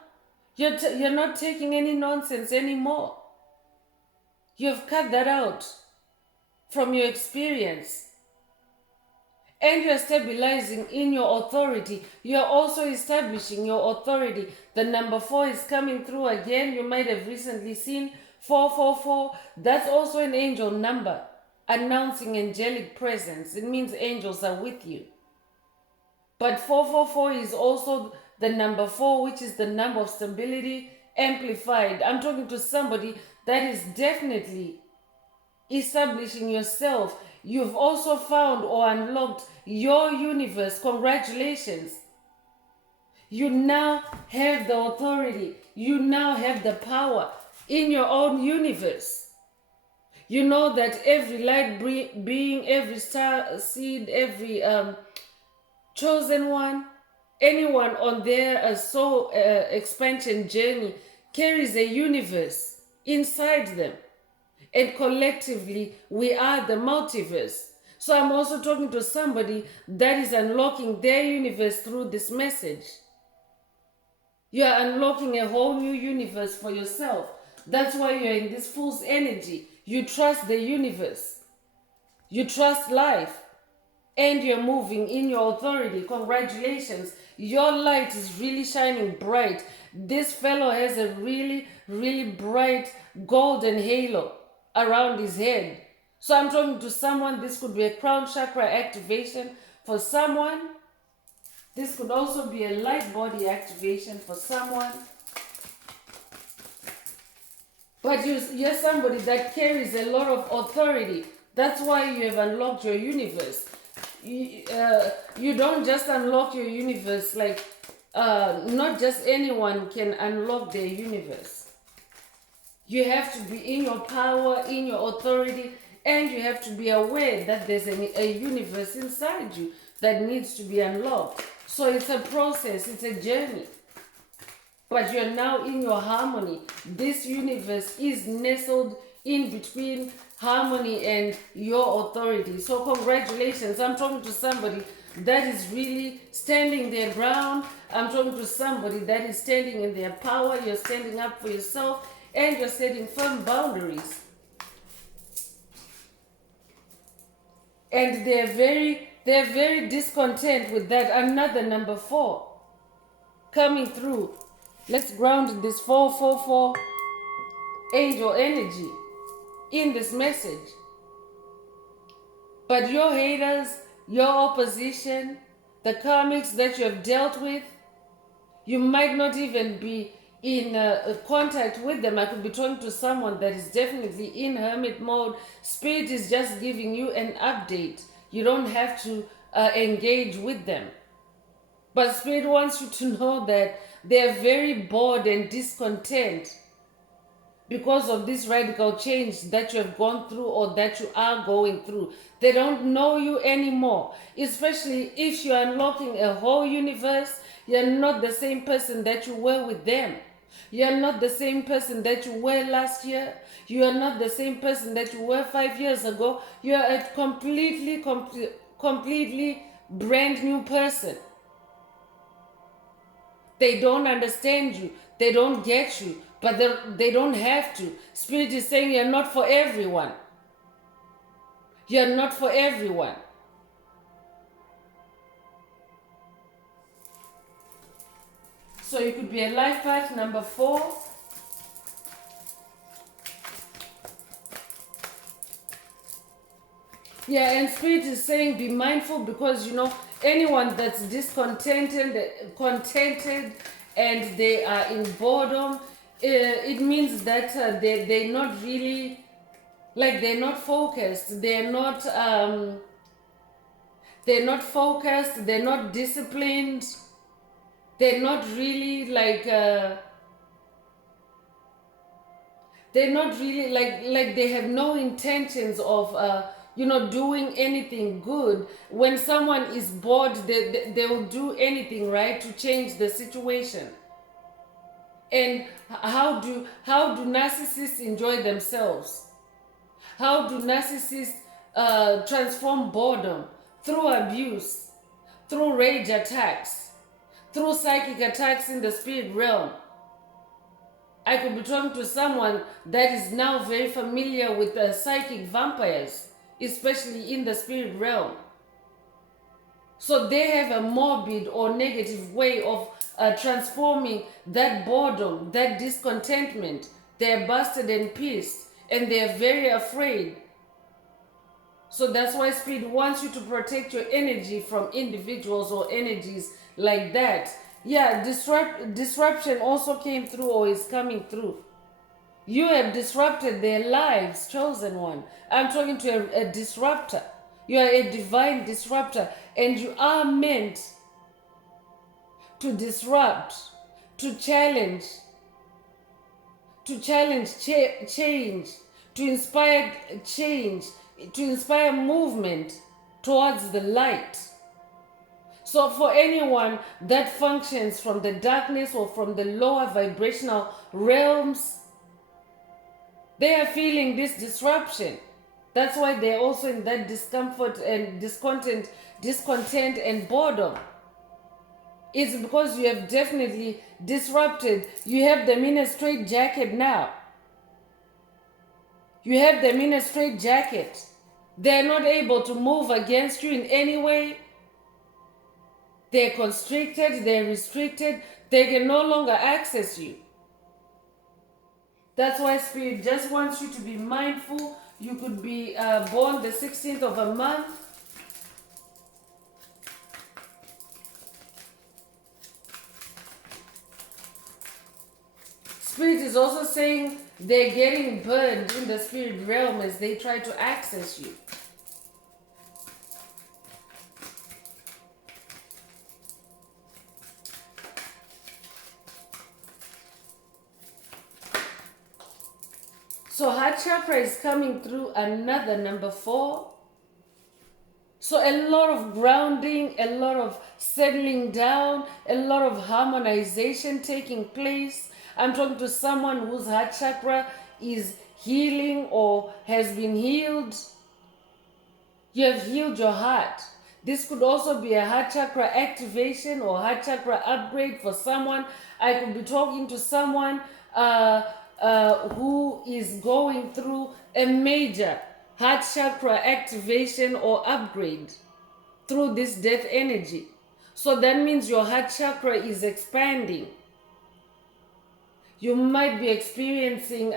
you're not taking any nonsense anymore. You've cut that out from your experience. And you're stabilizing in your authority. You're also establishing your authority. The number 4 is coming through again. You might have recently seen 444. That's also an angel number, announcing angelic presence. It means angels are with you. But 444 is also the number 4, which is the number of stability amplified. I'm talking to somebody that is definitely establishing yourself. You've also found or unlocked your universe. Congratulations. You now have the authority. You now have the power in your own universe. You know that every light being, every star seed, every chosen one, anyone on their soul expansion journey carries a universe inside them. And collectively, we are the multiverse. So I'm also talking to somebody that is unlocking their universe through this message. You are unlocking a whole new universe for yourself. That's why you're in this fool's energy. You trust the universe. You trust life. And you're moving in your authority. Congratulations. Your light is really shining bright. This fellow has a really, really bright golden halo around his head. So I'm talking to someone. This could be a crown chakra activation for someone. This could also be a light body activation for someone. But you're somebody that carries a lot of authority. That's why you have unlocked your universe. You don't just unlock your universe like not just anyone can unlock their universe. You have to be in your power, in your authority, and you have to be aware that there's a universe inside you that needs to be unlocked. So it's a process, it's a journey. But you're now in your harmony. This universe is nestled in between harmony and your authority. So congratulations. I'm talking to somebody that is really standing their ground. I'm talking to somebody that is standing in their power. You're standing up for yourself and you're setting firm boundaries. And they're very discontent with that. Another number 4 coming through. Let's ground this 444 angel energy in this message. But your haters, your opposition, the karmics that you have dealt with, you might not even be in contact with them. I could be talking to someone that is definitely in hermit mode. Spirit is just giving you an update. You don't have to engage with them. But Spirit wants you to know that they're very bored and discontent because of this radical change that you have gone through or that you are going through. They don't know you anymore, especially if you're unlocking a whole universe. You're not the same person that you were with them. You're not the same person that you were last year. You are not the same person that you were 5 years ago. You're a completely brand new person. They don't understand you. They don't get you. But they don't have to. Spirit is saying you're not for everyone. You're not for everyone. So you could be a life path number 4. Yeah, and Spirit is saying be mindful because, anyone that's contented and they are in boredom, it means that they're not really, they're not focused. They're not focused. They're not disciplined. They're not really they're not really they have no intentions of doing anything good. When someone is bored, they will do anything, right, to change the situation. And how do narcissists enjoy themselves? How do narcissists transform boredom? Through abuse, through rage attacks, through psychic attacks in the spirit realm. I could be talking to someone that is now very familiar with psychic vampires, especially in the spirit realm. So they have a morbid or negative way of transforming that boredom, that discontentment. They're busted and pissed, and they're very afraid. So that's why Spirit wants you to protect your energy from individuals or energies like that. Yeah, disruption also came through or is coming through. You have disrupted their lives, chosen one. I'm talking to a disruptor. You are a divine disruptor, and you are meant to disrupt, to challenge change, to inspire change, to inspire movement towards the light. So for anyone that functions from the darkness or from the lower vibrational realms, they are feeling this disruption. That's why they're also in that discomfort and discontent and boredom. It's because you have definitely disrupted. You have them in a straight jacket now. You have them in a straight jacket. They're not able to move against you in any way. They're constricted, they're restricted, they can no longer access you. That's why Spirit just wants you to be mindful. You could be born the 16th of a month. Spirit is also saying they're getting burned in the spirit realm as they try to access you. So heart chakra is coming through, another number 4. So a lot of grounding, a lot of settling down, a lot of harmonization taking place. I'm talking to someone whose heart chakra is healing or has been healed. You have healed your heart. This could also be a heart chakra activation or heart chakra upgrade for someone. I could be talking to someone who is going through a major heart chakra activation or upgrade through this death energy. So that means your heart chakra is expanding. You might be experiencing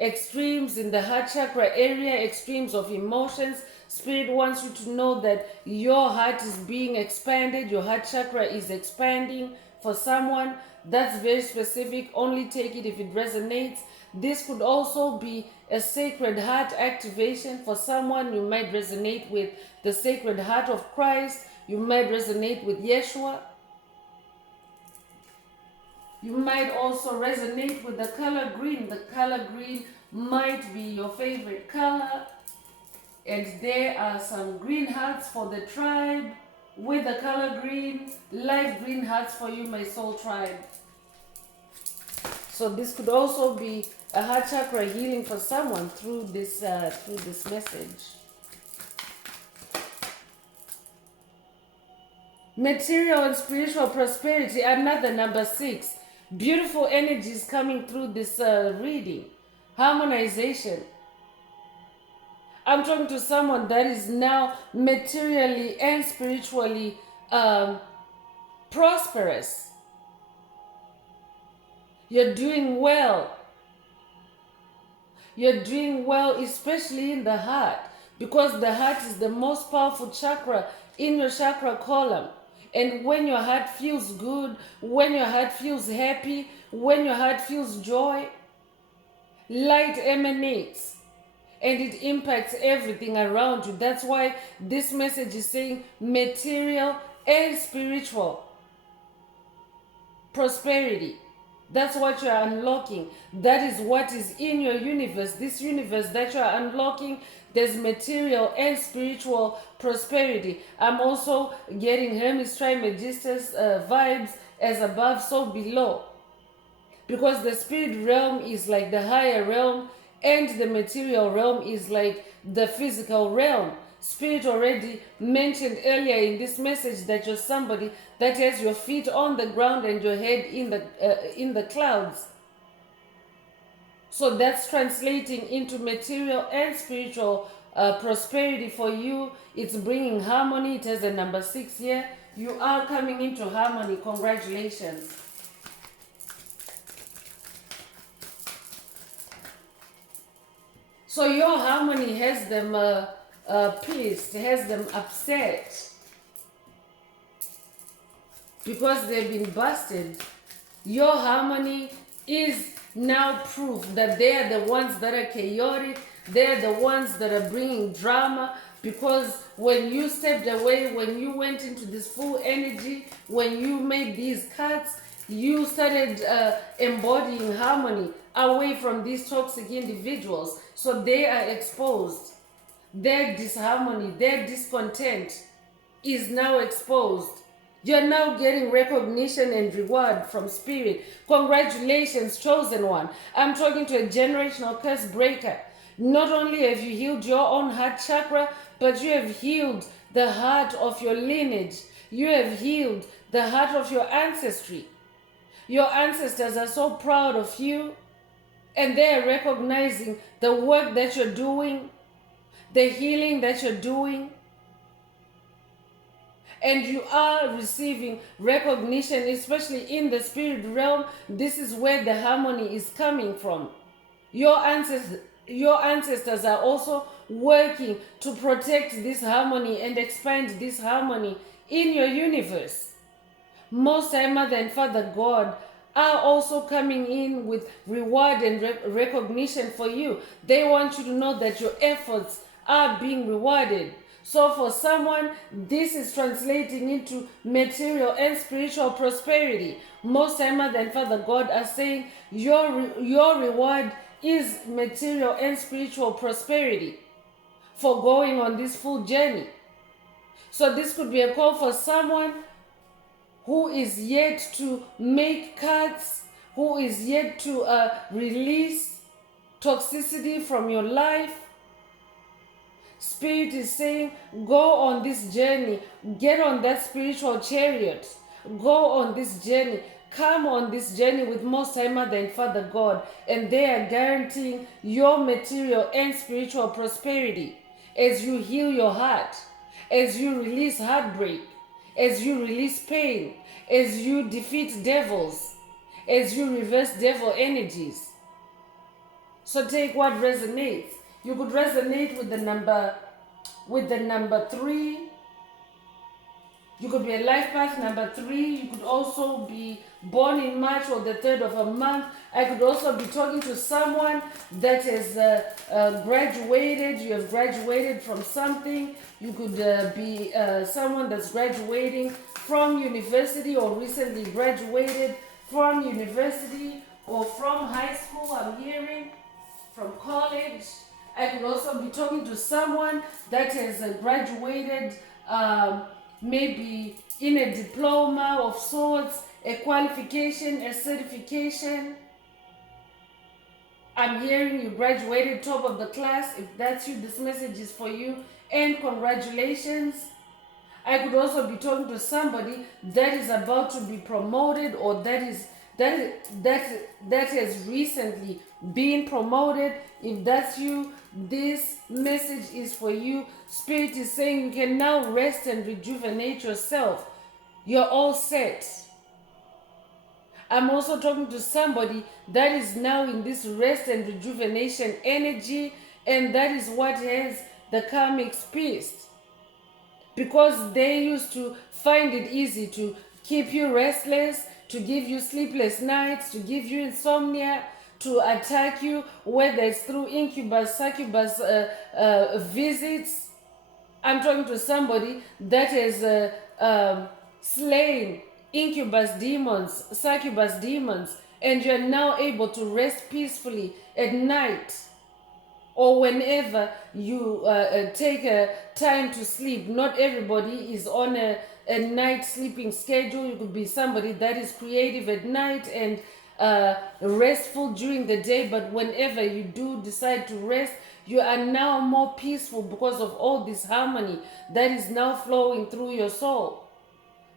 extremes in the heart chakra area, extremes of emotions. Spirit wants you to know that your heart is being expanded, your heart chakra is expanding. For someone, that's very specific. Only take it if it resonates. This could also be a sacred heart activation. For someone, you might resonate with the Sacred Heart of Christ. You might resonate with Yeshua. You might also resonate with the color green. The color green might be your favorite color. And there are some green hearts for the tribe with the color green. Light green hearts for you, my soul tribe. So this could also be a heart chakra healing for someone through this message. Material and spiritual prosperity, another number 6. Beautiful energies coming through this reading. Harmonization. I'm talking to someone that is now materially and spiritually prosperous. You're doing well. You're doing well, especially in the heart, because the heart is the most powerful chakra in your chakra column. And when your heart feels good, when your heart feels happy, when your heart feels joy, light emanates and it impacts everything around you. That's why this message is saying material and spiritual prosperity. That's what you are unlocking. That is what is in your universe. This universe that you are unlocking, there's material and spiritual prosperity. I'm also getting Hermes Trismegistus vibes, as above, so below. Because the spirit realm is like the higher realm and the material realm is like the physical realm. Spirit already mentioned earlier in this message that you're somebody that has your feet on the ground and your head in the clouds. So that's translating into material and spiritual prosperity for you. It's bringing harmony. It has a number 6 here. You are coming into harmony. Congratulations. So your harmony has them pissed, has them upset because they've been busted. Your harmony is now proof that they are the ones that are chaotic. They're the ones that are bringing drama, because when you stepped away, when you went into this full energy, when you made these cuts, you started embodying harmony away from these toxic individuals. So they are exposed. Their disharmony, their discontent is now exposed. You're now getting recognition and reward from spirit. Congratulations, chosen one. I'm talking to a generational curse breaker. Not only have you healed your own heart chakra, but you have healed the heart of your lineage. You have healed the heart of your ancestry. Your ancestors are so proud of you, and they are recognizing the work that you're doing, the healing that you're doing, and you are receiving recognition, especially in the spirit realm. This is where the harmony is coming from. Your ancestors are also working to protect this harmony and expand this harmony in your universe. Most High Mother and Father God are also coming in with reward and recognition for you. They want you to know that your efforts are being rewarded. So for someone, this is translating into material and spiritual prosperity. Most High Mother and Father God are saying your reward is material and spiritual prosperity for going on this full journey. So this could be a call for someone who is yet to make cuts, who is yet to release toxicity from your life. Spirit is saying, go on this journey, get on that spiritual chariot, go on this journey, come on this journey with Most High Mother and Father God, and they are guaranteeing your material and spiritual prosperity as you heal your heart, as you release heartbreak, as you release pain, as you defeat devils, as you reverse devil energies. So take what resonates. You could resonate with the number 3. You could be a life path number 3. You could also be born in March or the 3rd of a month. I could also be talking to someone that has graduated. You have graduated from something. You could be someone that's graduating from university or recently graduated from university or from high school, I'm hearing, from college. I could also be talking to someone that has graduated maybe in a diploma of sorts, a qualification, a certification. I'm hearing you graduated top of the class. If that's you, this message is for you, and congratulations. I could also be talking to somebody that is about to be promoted, or that has recently been promoted. If that's you, this message is for you. Spirit is saying you can now rest and rejuvenate yourself. You're all set. I'm also talking to somebody that is now in this rest and rejuvenation energy, and that is what has the karmics pissed. Because they used to find it easy to keep you restless, to give you sleepless nights, to give you insomnia, to attack you, whether it's through incubus, succubus visits. I'm talking to somebody that has slain incubus demons, succubus demons, and you're now able to rest peacefully at night, or whenever you take a time to sleep. Not everybody is on a night sleeping schedule. You could be somebody that is creative at night and restful during the day, but whenever you do decide to rest, you are now more peaceful because of all this harmony that is now flowing through your soul.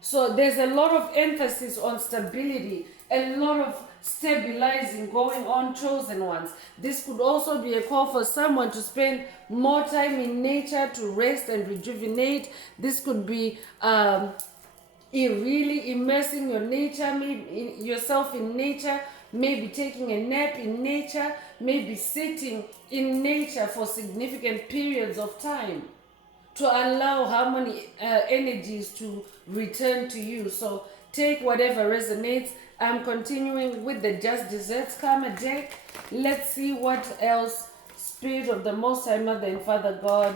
So there's a lot of emphasis on stability, a lot of stabilizing going on, chosen ones. This could also be a call for someone to spend more time in nature to rest and rejuvenate. This could be really immersing yourself in nature, maybe taking a nap in nature, maybe sitting in nature for significant periods of time to allow harmony energies to return to you. So take whatever resonates. I'm continuing with the Just Desserts Karma deck. Let's see what else Spirit of the Most High Mother and Father God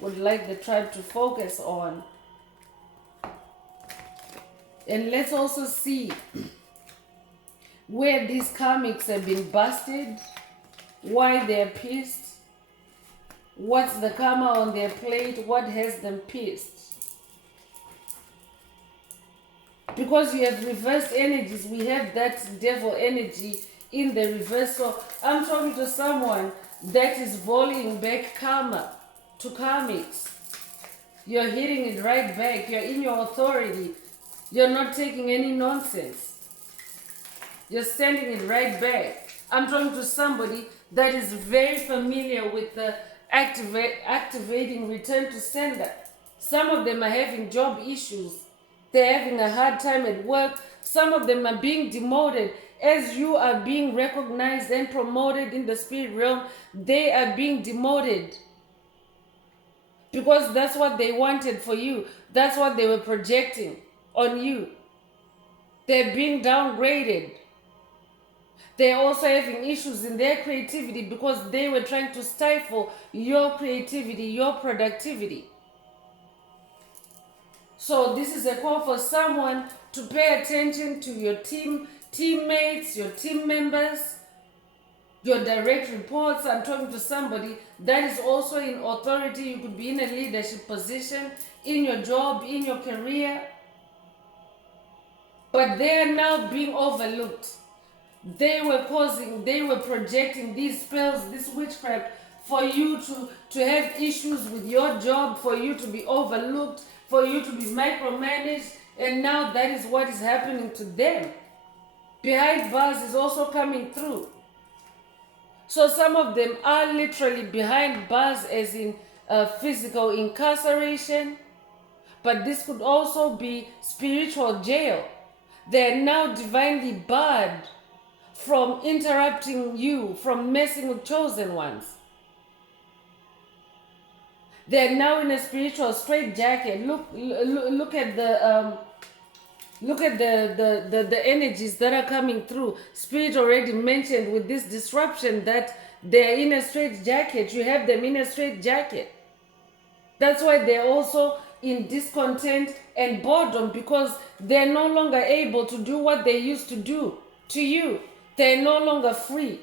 would like the tribe to focus on. And let's also see where these karmics have been busted, why they're pissed, what's the karma on their plate, what has them pissed. Because you have reversed energies, we have that devil energy in the reverse. So I'm talking to someone that is volleying back karma to karmics. You're hitting it right back. You're in your authority. You're not taking any nonsense. You're sending it right back. I'm talking to somebody that is very familiar with the activating return to sender. Some of them are having job issues. They're having a hard time at work. Some of them are being demoted. As you are being recognized and promoted in the spirit realm, they are being demoted. Because that's what they wanted for you. That's what they were projecting on you. They're being downgraded. They're also having issues in their creativity because they were trying to stifle your creativity, your productivity. So this is a call for someone to pay attention to your teammates, your team members, your direct reports. I'm talking to somebody that is also in authority. You could be in a leadership position, in your job, in your career. But they are now being overlooked. They were projecting these spells, this witchcraft, for you to have issues with your job, for you to be overlooked, for you to be micromanaged, and now that is what is happening to them. behind bars is also coming through. So some of them are literally behind bars, as in physical incarceration, but this could also be spiritual jail. They're now divinely barred from interrupting you, from messing with chosen ones. They're now in a spiritual straitjacket. Look at the the energies that are coming through. Spirit already mentioned with this disruption that they're in a straitjacket. You have them in a straitjacket. That's why they're also in discontent and boredom, because they're no longer able to do what they used to do to you. They're no longer free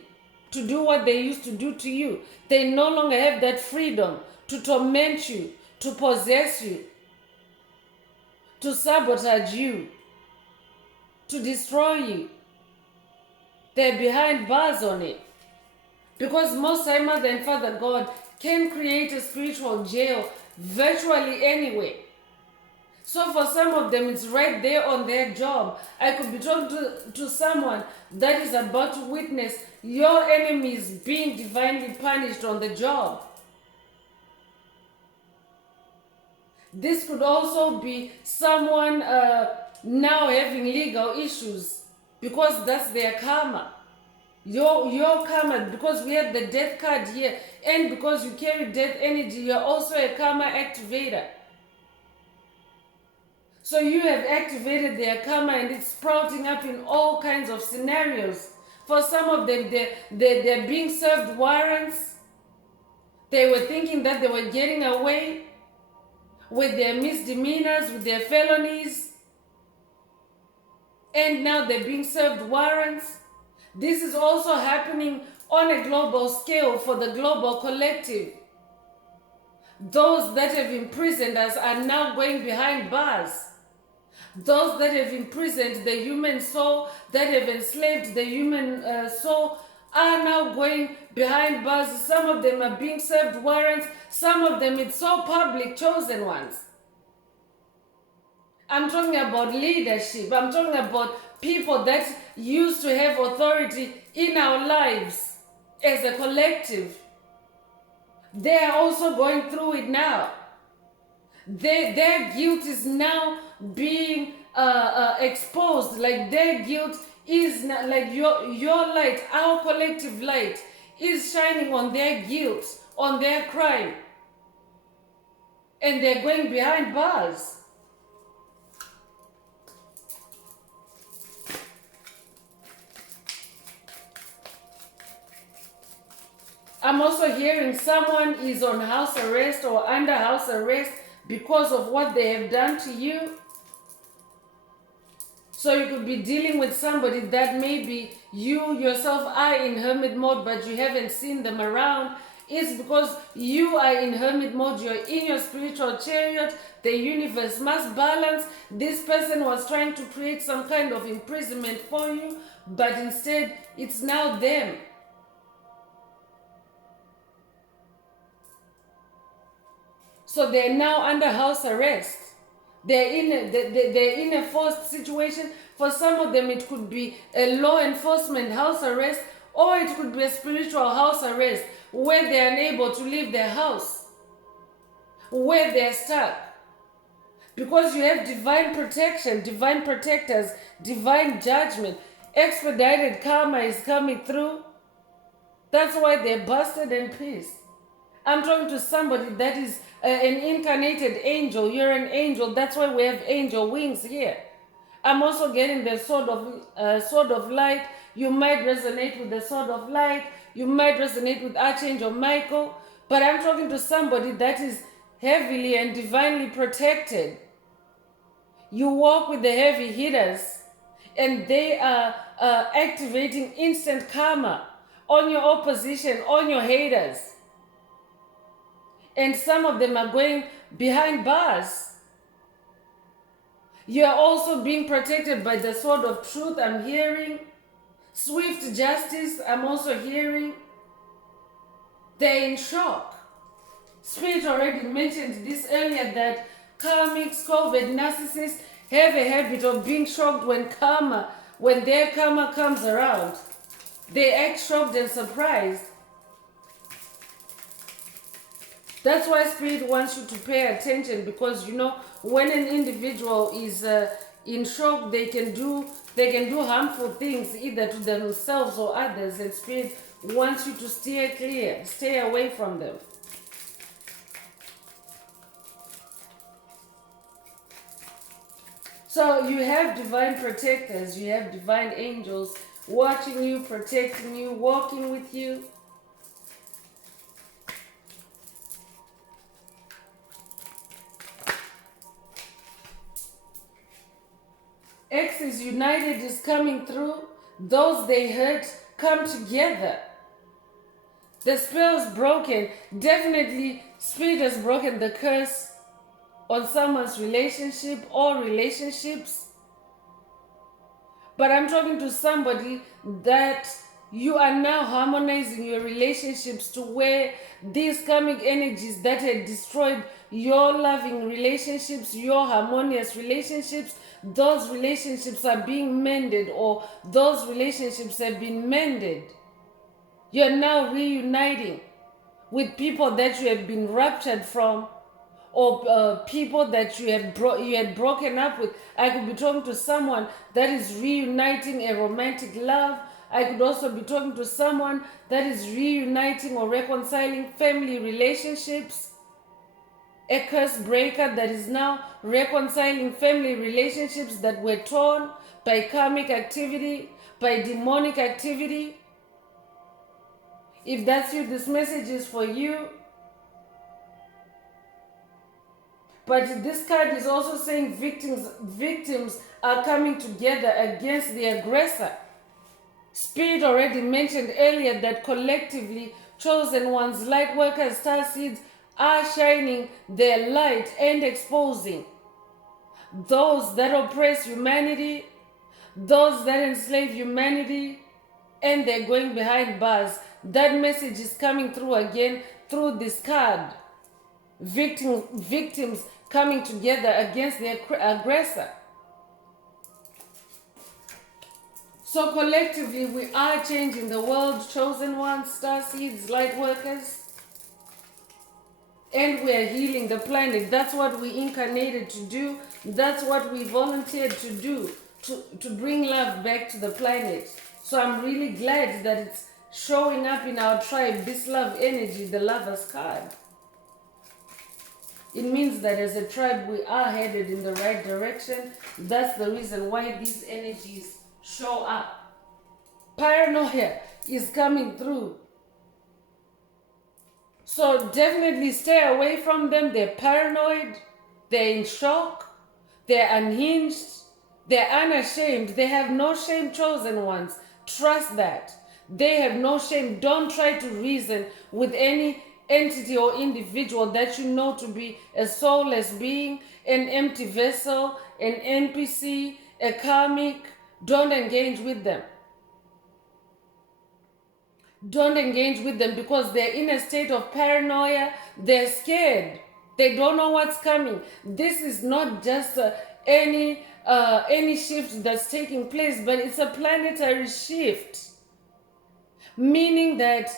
to do what they used to do to you. They no longer have that freedom to torment you, to possess you, to sabotage you, to destroy you. They're behind bars on it. Because Most High Mother and Father God can create a spiritual jail virtually anywhere. So for some of them, it's right there on their job. I could be talking to someone that is about to witness your enemies being divinely punished on the job. This could also be someone now having legal issues, because that's their karma. Your karma, because we have the death card here, and because you carry death energy, you're also a karma activator. So you have activated their karma, and it's sprouting up in all kinds of scenarios. For some of them, they're being served warrants. They were thinking that they were getting away with their misdemeanors, with their felonies, and now they're being served warrants. This is also happening on a global scale for the global collective. Those that have imprisoned us are now going behind bars. Those that have imprisoned the human soul, that have enslaved the human soul, are now going behind bars. Some of them are being served warrants. Some of them, it's so public, chosen ones. I'm talking about leadership. I'm talking about people that used to have authority in our lives as a collective. They are also going through it now. Their guilt is now being exposed. Like their guilt is not, like your light, our collective light, is shining on their guilt, on their crime, and they're going behind bars. I'm also hearing someone is on house arrest or under house arrest because of what they have done to you. So you could be dealing with somebody that maybe you yourself are in hermit mode, but you haven't seen them around. It's because you are in hermit mode, you're in your spiritual chariot, the universe must balance. This person was trying to create some kind of imprisonment for you, but instead it's now them. So they're now under house arrest. They're in a forced situation. For some of them, it could be a law enforcement house arrest, or it could be a spiritual house arrest where they're unable to leave their house, where they're stuck. Because you have divine protection, divine protectors, divine judgment. Expedited karma is coming through. That's why they're busted and pissed. I'm talking to somebody that is an incarnated angel. You're an angel. That's why we have angel wings here. I'm also getting the sword of light. You might resonate with the sword of light. You might resonate with Archangel Michael. But I'm talking to somebody that is heavily and divinely protected. You walk with the heavy hitters, and they are activating instant karma on your opposition, on your haters. And some of them are going behind bars. You are also being protected by the sword of truth, I'm hearing. Swift justice, I'm also hearing. They're in shock. Spirit already mentioned this earlier, that karmics, COVID narcissists have a habit of being shocked when karma when their karma comes around, they act shocked and surprised. That's why Spirit wants you to pay attention, because when an individual is in shock, they can do harmful things either to themselves or others, and Spirit wants you to steer clear, stay away from them. So you have divine protectors, you have divine angels watching you, protecting you, walking with you. Axis United is coming through. Those they hurt come together. The spell's broken. Definitely, Spirit has broken the curse on someone's relationship or relationships. But I'm talking to somebody that you are now harmonizing your relationships to where these karmic energies that had destroyed your loving relationships, your harmonious relationships, those relationships are being mended, or those relationships have been mended. You're now reuniting with people that you have been ruptured from, or people that you had broken up with. I could be talking to someone that is reuniting a romantic love. I could also be talking to someone that is reuniting or reconciling family relationships. A curse breaker that is now reconciling family relationships that were torn by karmic activity, by demonic activity. If that's you, this message is for you. But this card is also saying victims are coming together against the aggressor. Spirit already mentioned earlier that collectively, chosen ones, light workers, star seeds, are shining their light and exposing those that oppress humanity, those that enslave humanity, and they're going behind bars. That message is coming through again through this card. Victims coming together against the aggressor. So collectively, we are changing the world, chosen ones, star seeds, light workers. And we are healing the planet. That's what we incarnated to do. That's what we volunteered to do, to bring love back to the planet. So I'm really glad that it's showing up in our tribe, this love energy, the Lover's card. It means that as a tribe, we are headed in the right direction. That's the reason why these energies show up. Paranoia is coming through. So definitely stay away from them. They're paranoid, they're in shock, they're unhinged, they're unashamed. They have no shame, chosen ones. Trust that. They have no shame. Don't try to reason with any entity or individual that you know to be a soulless being, an empty vessel, an NPC, a karmic. Don't engage with them. Don't engage with them because they're in a state of paranoia. They're scared. They don't know what's coming. This is not just any shift that's taking place, but it's a planetary shift. Meaning that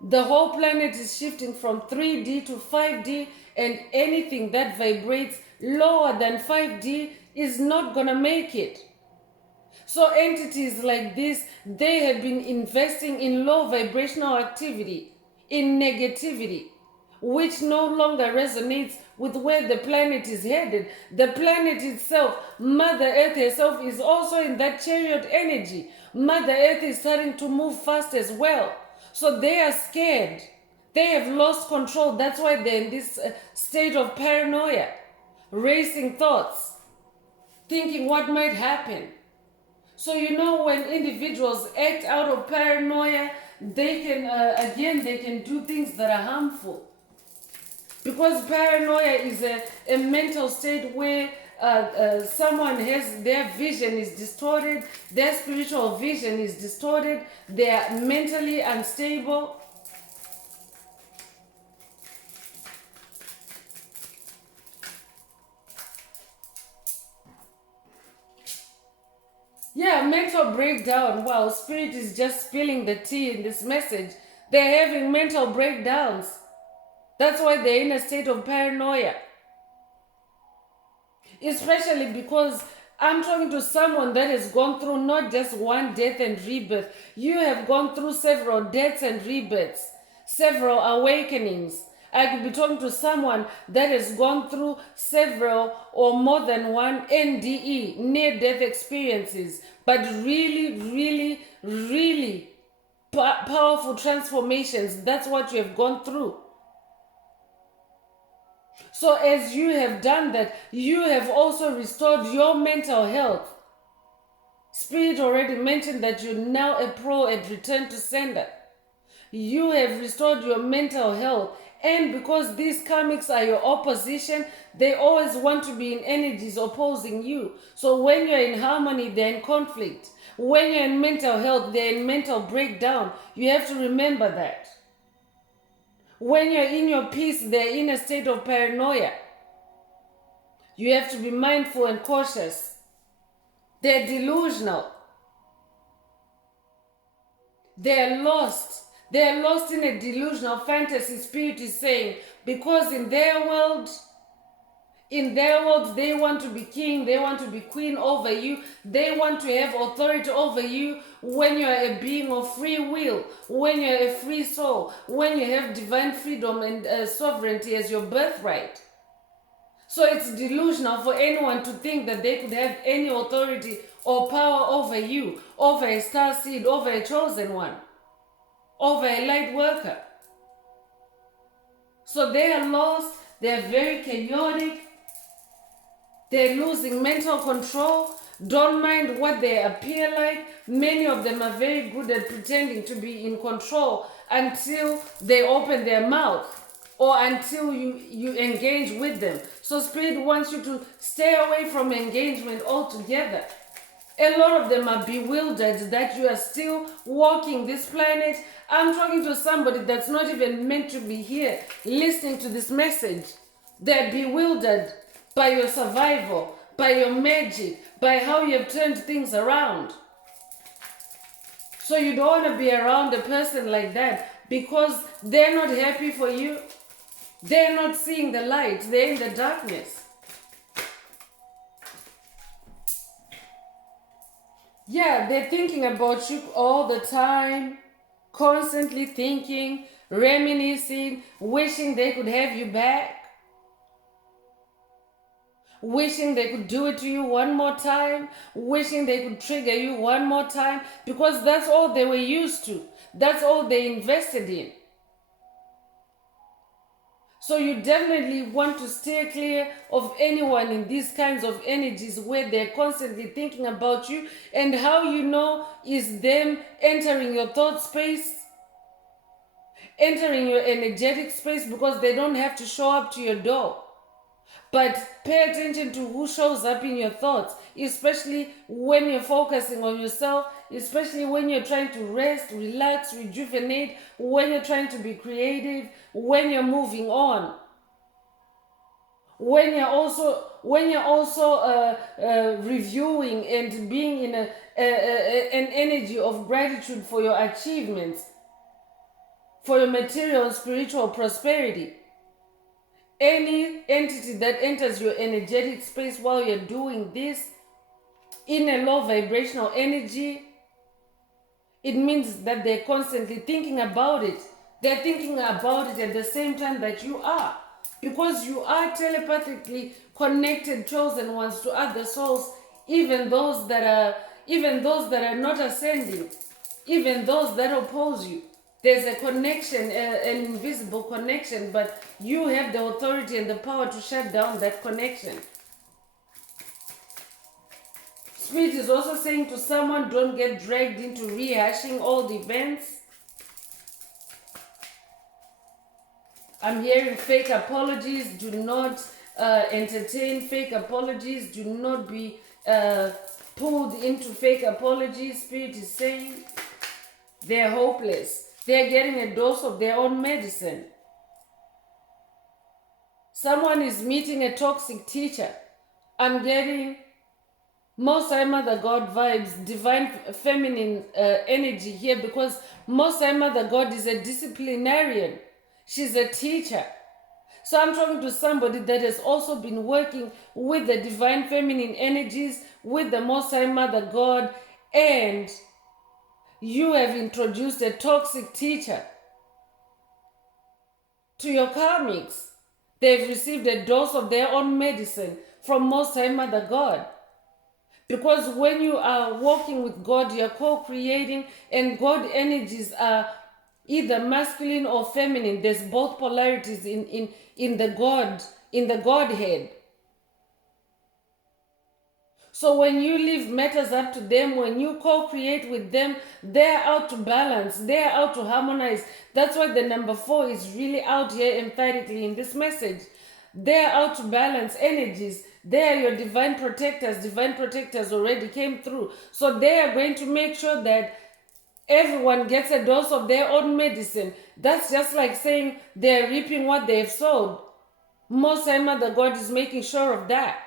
the whole planet is shifting from 3D to 5D, and anything that vibrates lower than 5D is not gonna make it. So entities like this, they have been investing in low vibrational activity, in negativity, which no longer resonates with where the planet is headed. The planet itself, Mother Earth herself, is also in that chariot energy. Mother Earth is starting to move fast as well. So they are scared. They have lost control. That's why they're in this state of paranoia, racing thoughts, thinking what might happen. So when individuals act out of paranoia, they can do things that are harmful. Because paranoia is a mental state where someone has, their vision is distorted, their spiritual vision is distorted, they are mentally unstable. Yeah, mental breakdown. Wow, Spirit is just spilling the tea in this message. They're having mental breakdowns. That's why they're in a state of paranoia. Especially because I'm talking to someone that has gone through not just one death and rebirth. You have gone through several deaths and rebirths, several awakenings. I could be talking to someone that has gone through several or more than one NDE, near death experiences, but really, really, really powerful transformations. That's what you have gone through. So, as you have done that, you have also restored your mental health. Spirit already mentioned that you're now a pro at return to sender. You have restored your mental health. And because these karmics are your opposition, they always want to be in energies opposing you. So when you're in harmony, they're in conflict. When you're in mental health, they're in mental breakdown. You have to remember that. When you're in your peace, they're in a state of paranoia. You have to be mindful and cautious. They're delusional. They're lost. They're lost in a delusional fantasy, Spirit is saying, because in their world, they want to be king, they want to be queen over you, they want to have authority over you when you're a being of free will, when you're a free soul, when you have divine freedom and sovereignty as your birthright. So it's delusional for anyone to think that they could have any authority or power over you, over a star seed, over a chosen one, over a light worker. So they are lost, they're very chaotic, they're losing mental control, don't mind what they appear like. Many of them are very good at pretending to be in control until they open their mouth or until you engage with them. So Spirit wants you to stay away from engagement altogether. A lot of them are bewildered that you are still walking this planet. I'm talking to somebody that's not even meant to be here listening to this message. They're bewildered by your survival, by your magic, by how you have turned things around. So you don't want to be around a person like that because they're not happy for you. They're not seeing the light. They're in the darkness. Yeah, they're thinking about you all the time, constantly thinking, reminiscing, wishing they could have you back, wishing they could do it to you one more time, wishing they could trigger you one more time, because that's all they were used to. That's all they invested in. So you definitely want to steer clear of anyone in these kinds of energies where they're constantly thinking about you, and how you know is them entering your thought space, entering your energetic space, because they don't have to show up to your door. But pay attention to who shows up in your thoughts, especially when you're focusing on yourself, especially when you're trying to rest, relax, rejuvenate, when you're trying to be creative, when you're moving on. When you're also reviewing and being in an energy of gratitude for your achievements, for your material and spiritual prosperity. Any entity that enters your energetic space while you're doing this in a low vibrational energy, it means that they're constantly thinking about it. They're thinking about it at the same time that you are. Because you are telepathically connected, chosen ones to other souls, even those that are not ascending, even those that oppose you. There's a connection, an invisible connection, but you have the authority and the power to shut down that connection. Spirit is also saying to someone, don't get dragged into rehashing old events. I'm hearing fake apologies. Do not entertain fake apologies. Do not be pulled into fake apologies. Spirit is saying they're hopeless. They're getting a dose of their own medicine. Someone is meeting a toxic teacher. I'm getting Most High Mother God vibes, divine feminine energy here, because Most High Mother God is a disciplinarian. She's a teacher. So I'm talking to somebody that has also been working with the divine feminine energies, with the Most High Mother God, and you have introduced a toxic teacher to your karmics. They've received a dose of their own medicine from Most High Mother God. Because when you are walking with God, you're co-creating, and God energies are either masculine or feminine. There's both polarities in the Godhead. So when you leave matters up to them, when you co-create with them, they're out to balance, they're out to harmonize. That's why the number 4 is really out here emphatically in this message. They're out to balance energies. They are your divine protectors. Divine protectors already came through. So they are going to make sure that everyone gets a dose of their own medicine. That's just like saying they're reaping what they've sowed. Most High Mother God is making sure of that.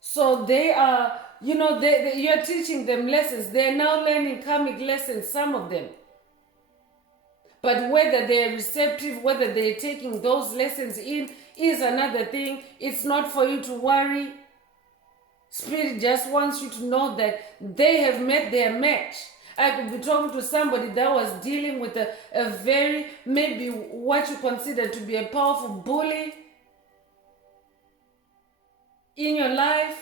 So they are, you're teaching them lessons. They're now learning karmic lessons, some of them. But whether they're receptive, whether they're taking those lessons in, is another thing. It's not for you to worry. Spirit just wants you to know that they have met their match. I could be talking to somebody that was dealing with a very, maybe what you consider to be a powerful bully in your life,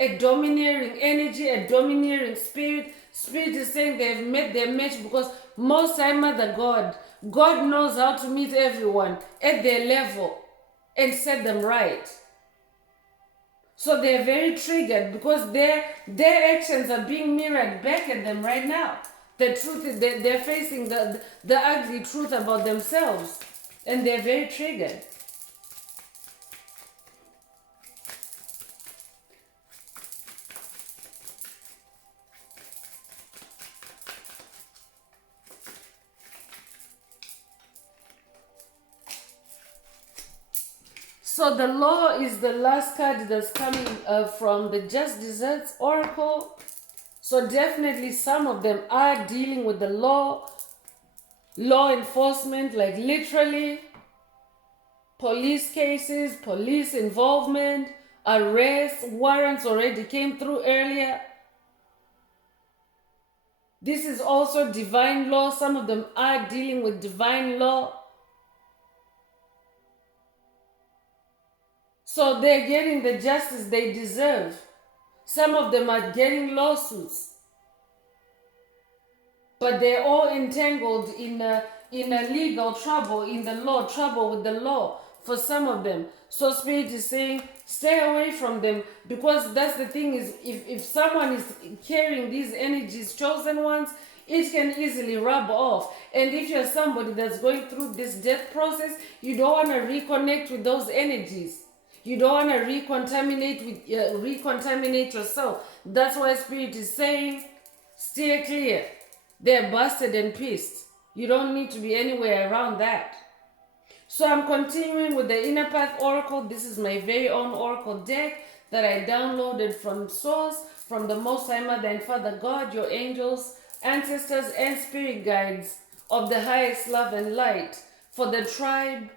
a domineering energy, a domineering spirit. Spirit is saying they've met their match, because Most High Mother God knows how to meet everyone at their level and set them right. So they're very triggered because their actions are being mirrored back at them right now. The truth is they're facing the ugly truth about themselves, and they're very triggered. So the law is the last card that's coming from the Just Desserts Oracle. So definitely some of them are dealing with the law enforcement, like literally police cases, police involvement, arrests, warrants already came through earlier. This is also divine law. Some of them are dealing with divine law. So they're getting the justice they deserve. Some of them are getting lawsuits. But they're all entangled in a legal trouble, in the law, trouble with the law for some of them. So Spirit is saying, stay away from them, because that's the thing is, if someone is carrying these energies, chosen ones, it can easily rub off. And if you're somebody that's going through this death process, you don't want to reconnect with those energies. You don't want to recontaminate yourself. That's why Spirit is saying, steer clear. They're busted and pissed. You don't need to be anywhere around that. So I'm continuing with the Inner Path Oracle. This is my very own Oracle deck that I downloaded from Source, from the Most High Mother and Father God, your angels, ancestors, and spirit guides of the highest love and light. For the tribe,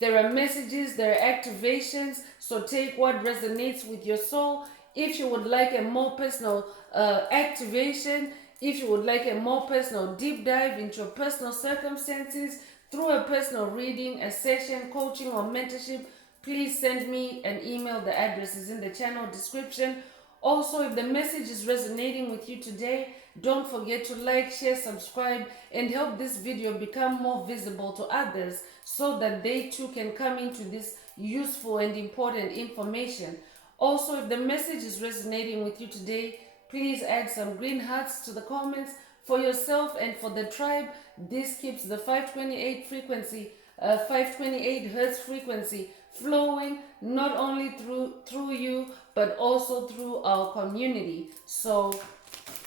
there are messages, there are activations, so take what resonates with your soul. If you would like a more personal activation, if you would like a more personal deep dive into your personal circumstances through a personal reading, a session, coaching, or mentorship, please send me an email. The address is in the channel description. Also, if the message is resonating with you today, don't forget to like, share, subscribe, and help this video become more visible to others so that they too can come into this useful and important information. Also, if the message is resonating with you today, please add some green hearts to the comments for yourself and for the tribe. This keeps the 528 frequency, 528 hertz frequency flowing not only through you but also through our community. So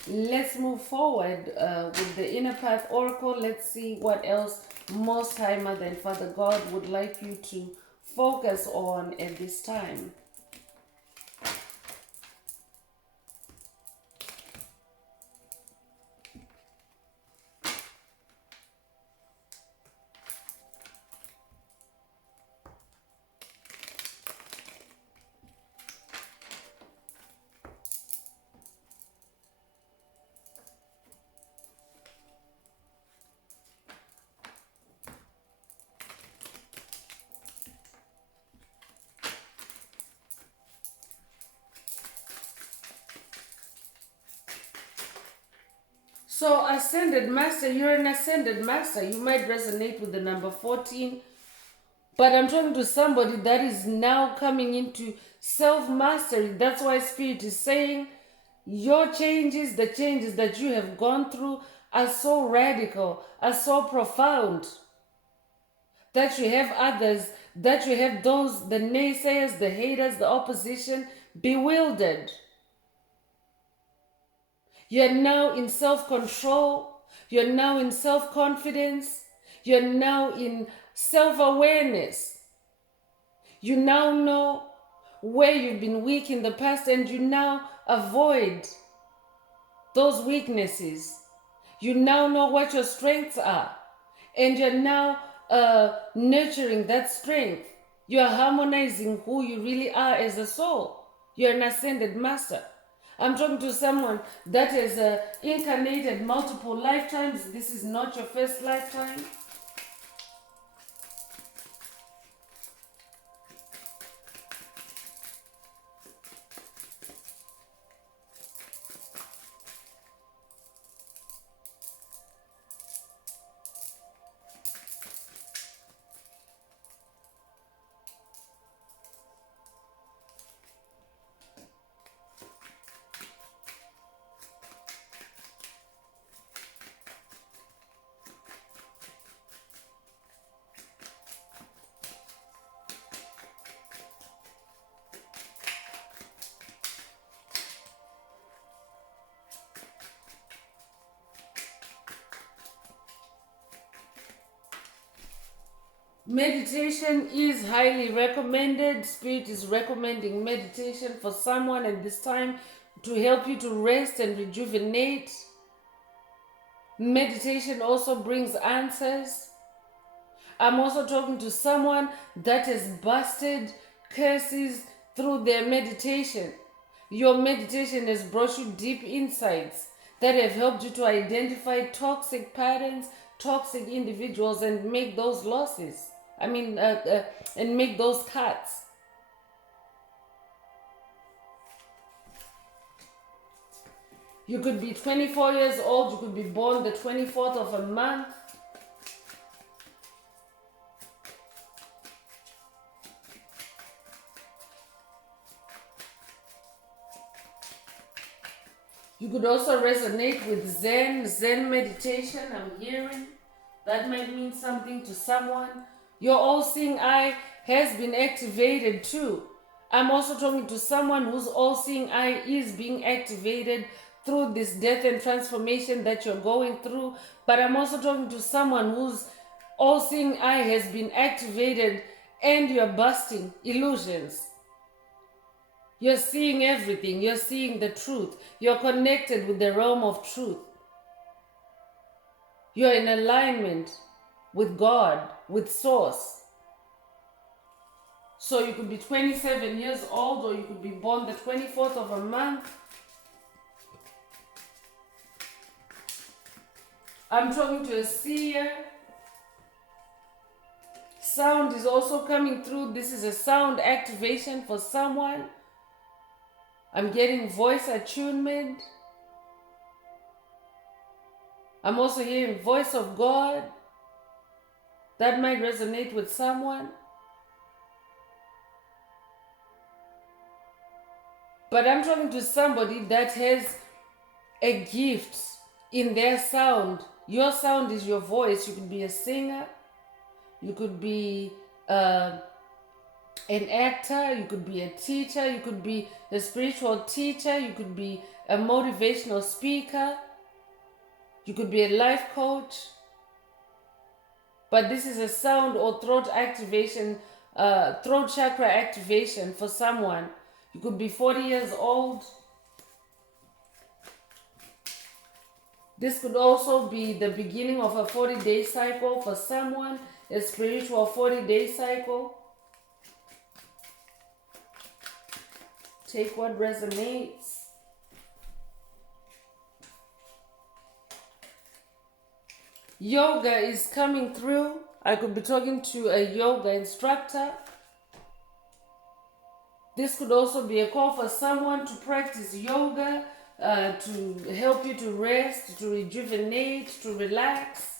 let's move forward with the Inner Path Oracle. Let's see what else Most High Mother and Father God would like you to focus on at this time. So, ascended master, you're an ascended master. You might resonate with the number 14, but I'm talking to somebody that is now coming into self mastery. That's why Spirit is saying your changes, the changes that you have gone through, are so radical, are so profound, that you have others, that you have those, the naysayers, the haters, the opposition, bewildered. You're now in self control. You're now in self confidence. You're now in self awareness. You now know where you've been weak in the past, and you now avoid those weaknesses. You now know what your strengths are, and you're now nurturing that strength. You're harmonizing who you really are as a soul. You're an ascended master. I'm talking to someone that has incarnated multiple lifetimes. This is not your first lifetime. Meditation is highly recommended. Spirit is recommending meditation for someone at this time to help you to rest and rejuvenate. Meditation also brings answers. I'm also talking to someone that has busted curses through their meditation. Your meditation has brought you deep insights that have helped you to identify toxic patterns, toxic individuals, and make those losses. And make those cuts. You could be 24 years old, you could be born the 24th of a month. You could also resonate with Zen meditation, I'm hearing. That might mean something to someone. Your all-seeing eye has been activated too. I'm also talking to someone whose all-seeing eye is being activated through this death and transformation that you're going through. But I'm also talking to someone whose all-seeing eye has been activated and you're busting illusions. You're seeing everything. You're seeing the truth. You're connected with the realm of truth. You're in alignment with God, with Source. So you could be 27 years old, or you could be born the 24th of a month. I'm talking to a seer. Sound is also coming through. This is a sound activation for someone. I'm getting voice attunement. I'm also hearing voice of God. That might resonate with someone. But I'm talking to somebody that has a gift in their sound. Your sound is your voice. You could be a singer. You could be an actor. You could be a teacher. You could be a spiritual teacher. You could be a motivational speaker. You could be a life coach. But this is a sound or throat activation, throat chakra activation for someone. You could be 40 years old. This could also be the beginning of a 40-day cycle for someone, a spiritual 40-day cycle. Take what resonates. Yoga is coming through. I could be talking to a yoga instructor. This could also be a call for someone to practice yoga to help you to rest, to rejuvenate, to relax.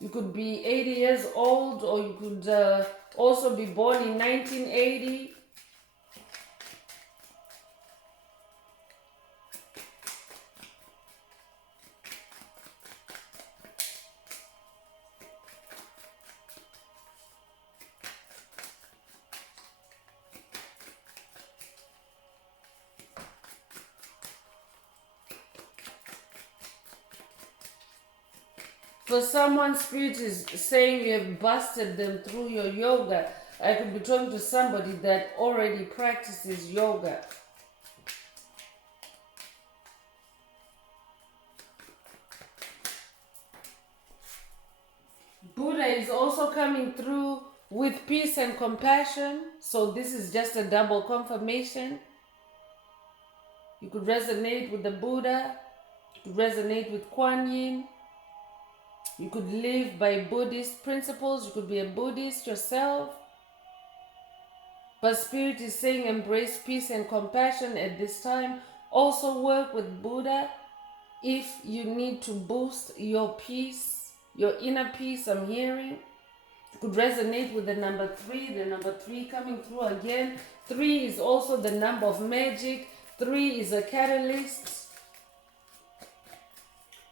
You could be 80 years old, or you could also be born in 1980. For someone, Spirit is saying you have busted them through your yoga. I could be talking to somebody that already practices yoga. Buddha is also coming through with peace and compassion. So this is just a double confirmation. You could resonate with the Buddha. You could resonate with Kuan Yin. You could live by Buddhist principles. You could be a Buddhist yourself. But Spirit is saying embrace peace and compassion at this time. Also work with Buddha if you need to boost your peace, your inner peace. I'm hearing. You could resonate with the number 3. The number 3 coming through again. 3 is also the number of magic. 3 is a catalyst.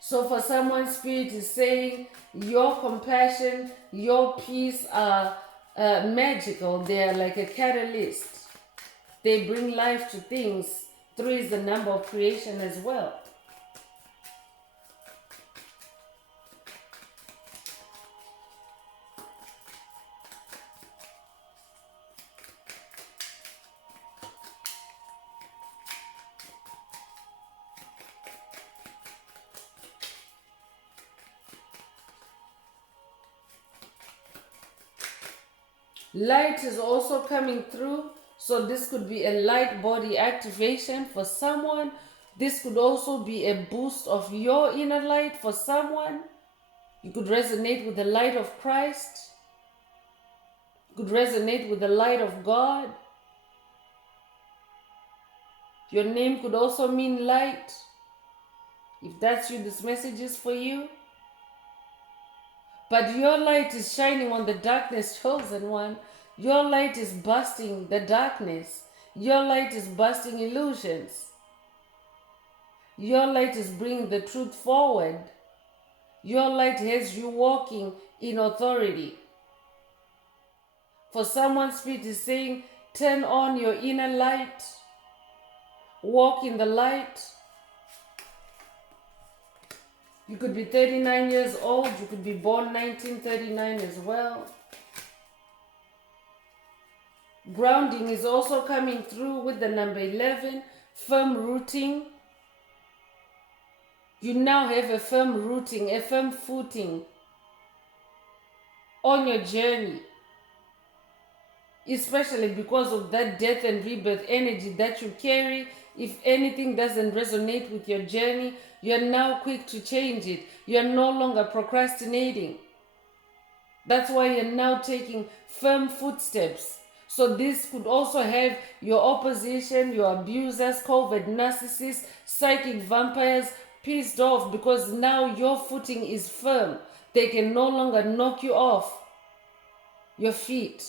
So for someone, Spirit is saying your compassion, your peace are magical. They are like a catalyst. They bring life to things. 3 is the number of creation as well. Light is also coming through, so this could be a light body activation for someone. This could also be a boost of your inner light for someone. You could resonate with the light of Christ. You could resonate with the light of God. Your name could also mean light. If that's you, this message is for you. But your light is shining on the darkness, chosen one. Your light is busting the darkness. Your light is busting illusions. Your light is bringing the truth forward. Your light has you walking in authority. For someone, Spirit is saying, turn on your inner light. Walk in the light. You could be 39 years old. You could be born 1939 as well. Grounding is also coming through with the number 11. Firm rooting. You now have a firm rooting, a firm footing on your journey. Especially because of that death and rebirth energy that you carry. If anything doesn't resonate with your journey, you're now quick to change it. You're no longer procrastinating. That's why you're now taking firm footsteps. So this could also have your opposition, your abusers, covert narcissists, psychic vampires pissed off, because now your footing is firm. They can no longer knock you off your feet.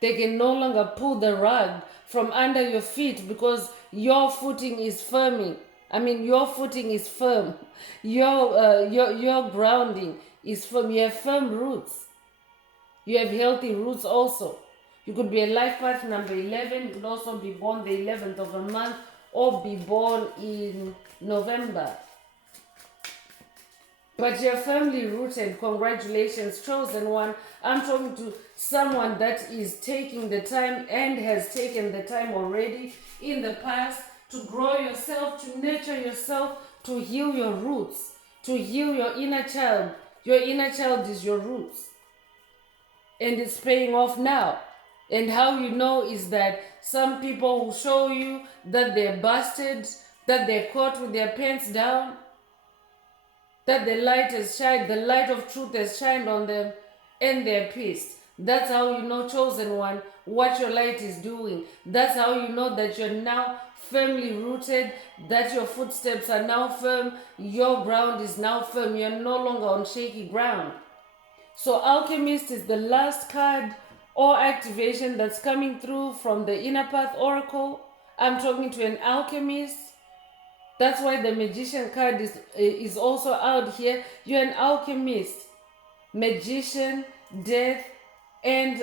They can no longer pull the rug from under your feet, because your footing is firming. Your footing is firm. Your grounding is firm. You have firm roots. You have healthy roots also. You could be a life path number 11. You could also be born the 11th of a month, or be born in November. But you're firmly rooted. Congratulations, chosen one. I'm talking to someone that is taking the time and has taken the time already in the past to grow yourself, to nurture yourself, to heal your roots, to heal your inner child. Your inner child is your roots. And it's paying off now. And how you know is that some people will show you that they're busted, that they're caught with their pants down, that the light has shined, the light of truth has shined on them, and they're pissed. That's how you know, chosen one, what your light is doing. That's how you know that you're now firmly rooted, that your footsteps are now firm, your ground is now firm, you're no longer on shaky ground. So Alchemist is the last card or activation that's coming through from the Inner Path Oracle. I'm talking to an alchemist. That's why the Magician card is also out here. You're an alchemist, magician, death, and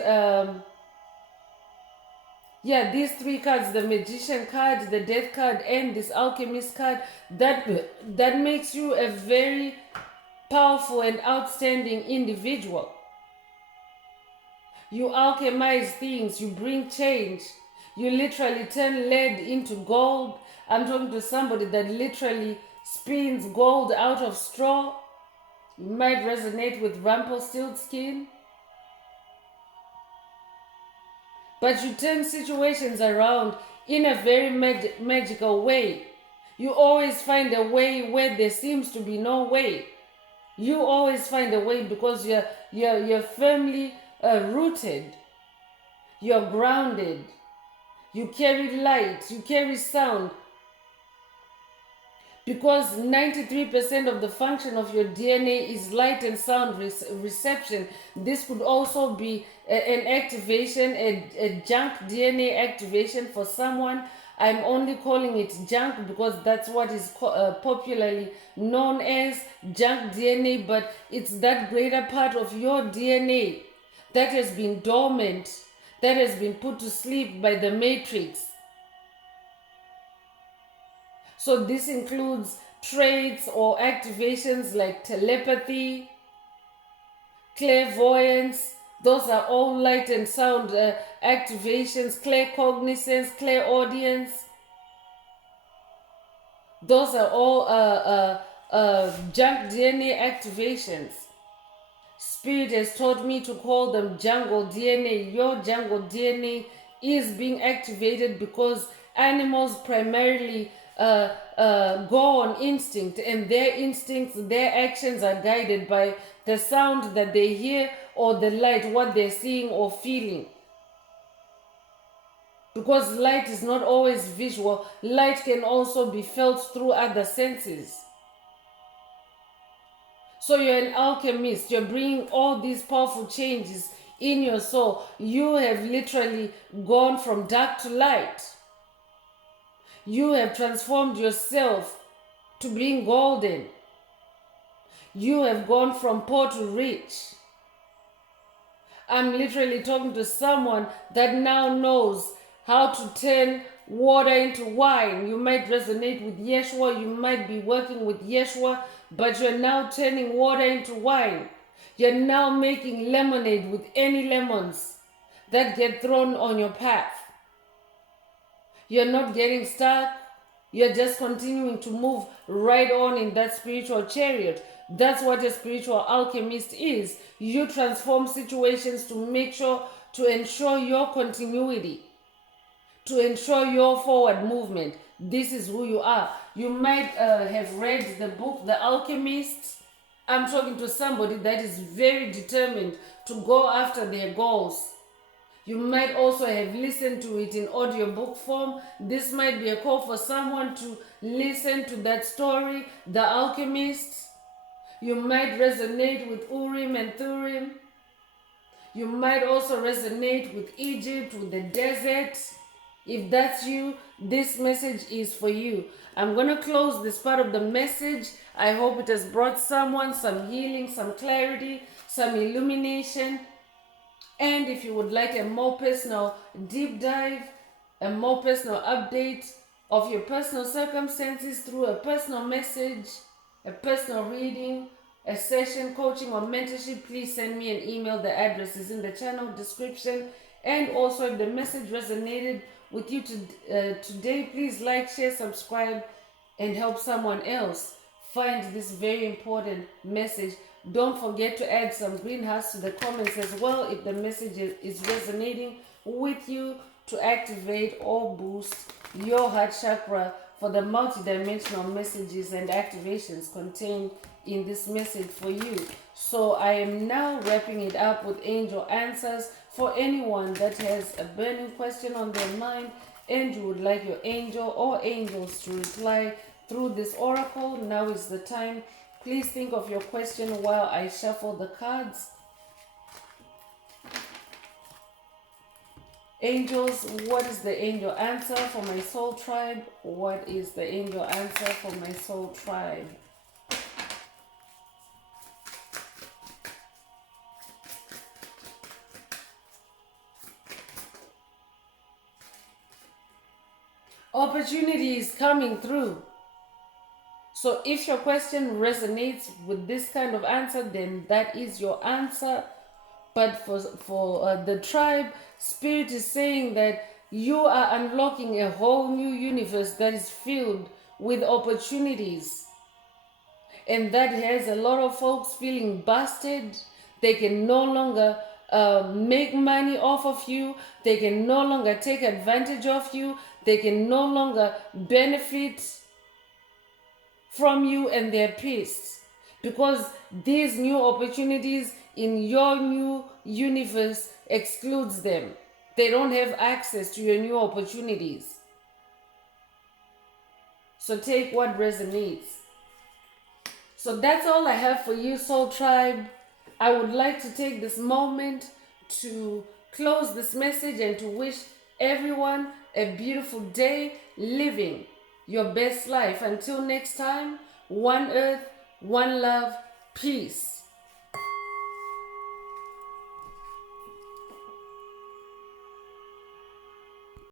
these three cards, the Magician card, the Death card, and this Alchemist card, that makes you a very powerful and outstanding individual. You alchemize things, you bring change, you literally turn lead into gold. I'm talking to somebody that literally spins gold out of straw. You might resonate with Rumpelstiltskin. But you turn situations around in a very magical way. You always find a way where there seems to be no way. You always find a way because you're firmly rooted. You're grounded. You carry light. You carry sound. Because 93% of the function of your DNA is light and sound reception. This could also be an activation, a junk DNA activation for someone. I'm only calling it junk because that's what is popularly known as junk DNA, but it's that greater part of your DNA that has been dormant, that has been put to sleep by the matrix. So this includes traits or activations like telepathy, clairvoyance. Those are all light and sound activations, claircognizance, clairaudience. Those are all junk DNA activations. Spirit has taught me to call them jungle DNA. Your jungle DNA is being activated because animals primarily go on instinct, and their instincts, their actions are guided by the sound that they hear or the light, what they're seeing or feeling. Because light is not always visual, light can also be felt through other senses. So you're an alchemist, you're bringing all these powerful changes in your soul. You have literally gone from dark to light. You have transformed yourself to being golden. You have gone from poor to rich. I'm literally talking to someone that now knows how to turn water into wine. You might resonate with Yeshua. You might be working with Yeshua, but you're now turning water into wine. You're now making lemonade with any lemons that get thrown on your path. You're not getting stuck. You're just continuing to move right on in that spiritual chariot. That's what a spiritual alchemist is. You transform situations to ensure your continuity, to ensure your forward movement. This is who you are. You might have read the book, The Alchemist. I'm talking to somebody that is very determined to go after their goals. You might also have listened to it in audiobook form. This might be a call for someone to listen to that story, The Alchemist. You might resonate with Urim and Thurim. You might also resonate with Egypt, with the desert. If that's you, this message is for you. I'm going to close this part of the message. I hope it has brought someone some healing, some clarity, some illumination. And if you would like a more personal deep dive, a more personal update of your personal circumstances through a personal message, a personal reading, a session, coaching, or mentorship, please send me an email. The address is in the channel description. And also, if the message resonated with you today, please like, share, subscribe, and help someone else find this very important message. Don't forget to add some green hearts to the comments as well if the message is resonating with you, to activate or boost your heart chakra for the multidimensional messages and activations contained in this message for you. So I am now wrapping it up with angel answers for anyone that has a burning question on their mind. and you would like your angel or angels to reply through this oracle, now is the time. Please think of your question while I shuffle the cards. Angels, what is the angel answer for my soul tribe? What is the angel answer for my soul tribe? Opportunity is coming through. So if your question resonates with this kind of answer, then that is your answer. But for the tribe, Spirit is saying that you are unlocking a whole new universe that is filled with opportunities. And that has a lot of folks feeling busted. They can no longer make money off of you. They can no longer take advantage of you. They can no longer benefit from you, and they're pissed because these new opportunities in your new universe excludes them. They don't have access to your new opportunities. So take what resonates. So that's all I have for you, Soul Tribe. I would like to take this moment to close this message and to wish everyone a beautiful day living your best life. Until next time, one earth, one love, peace.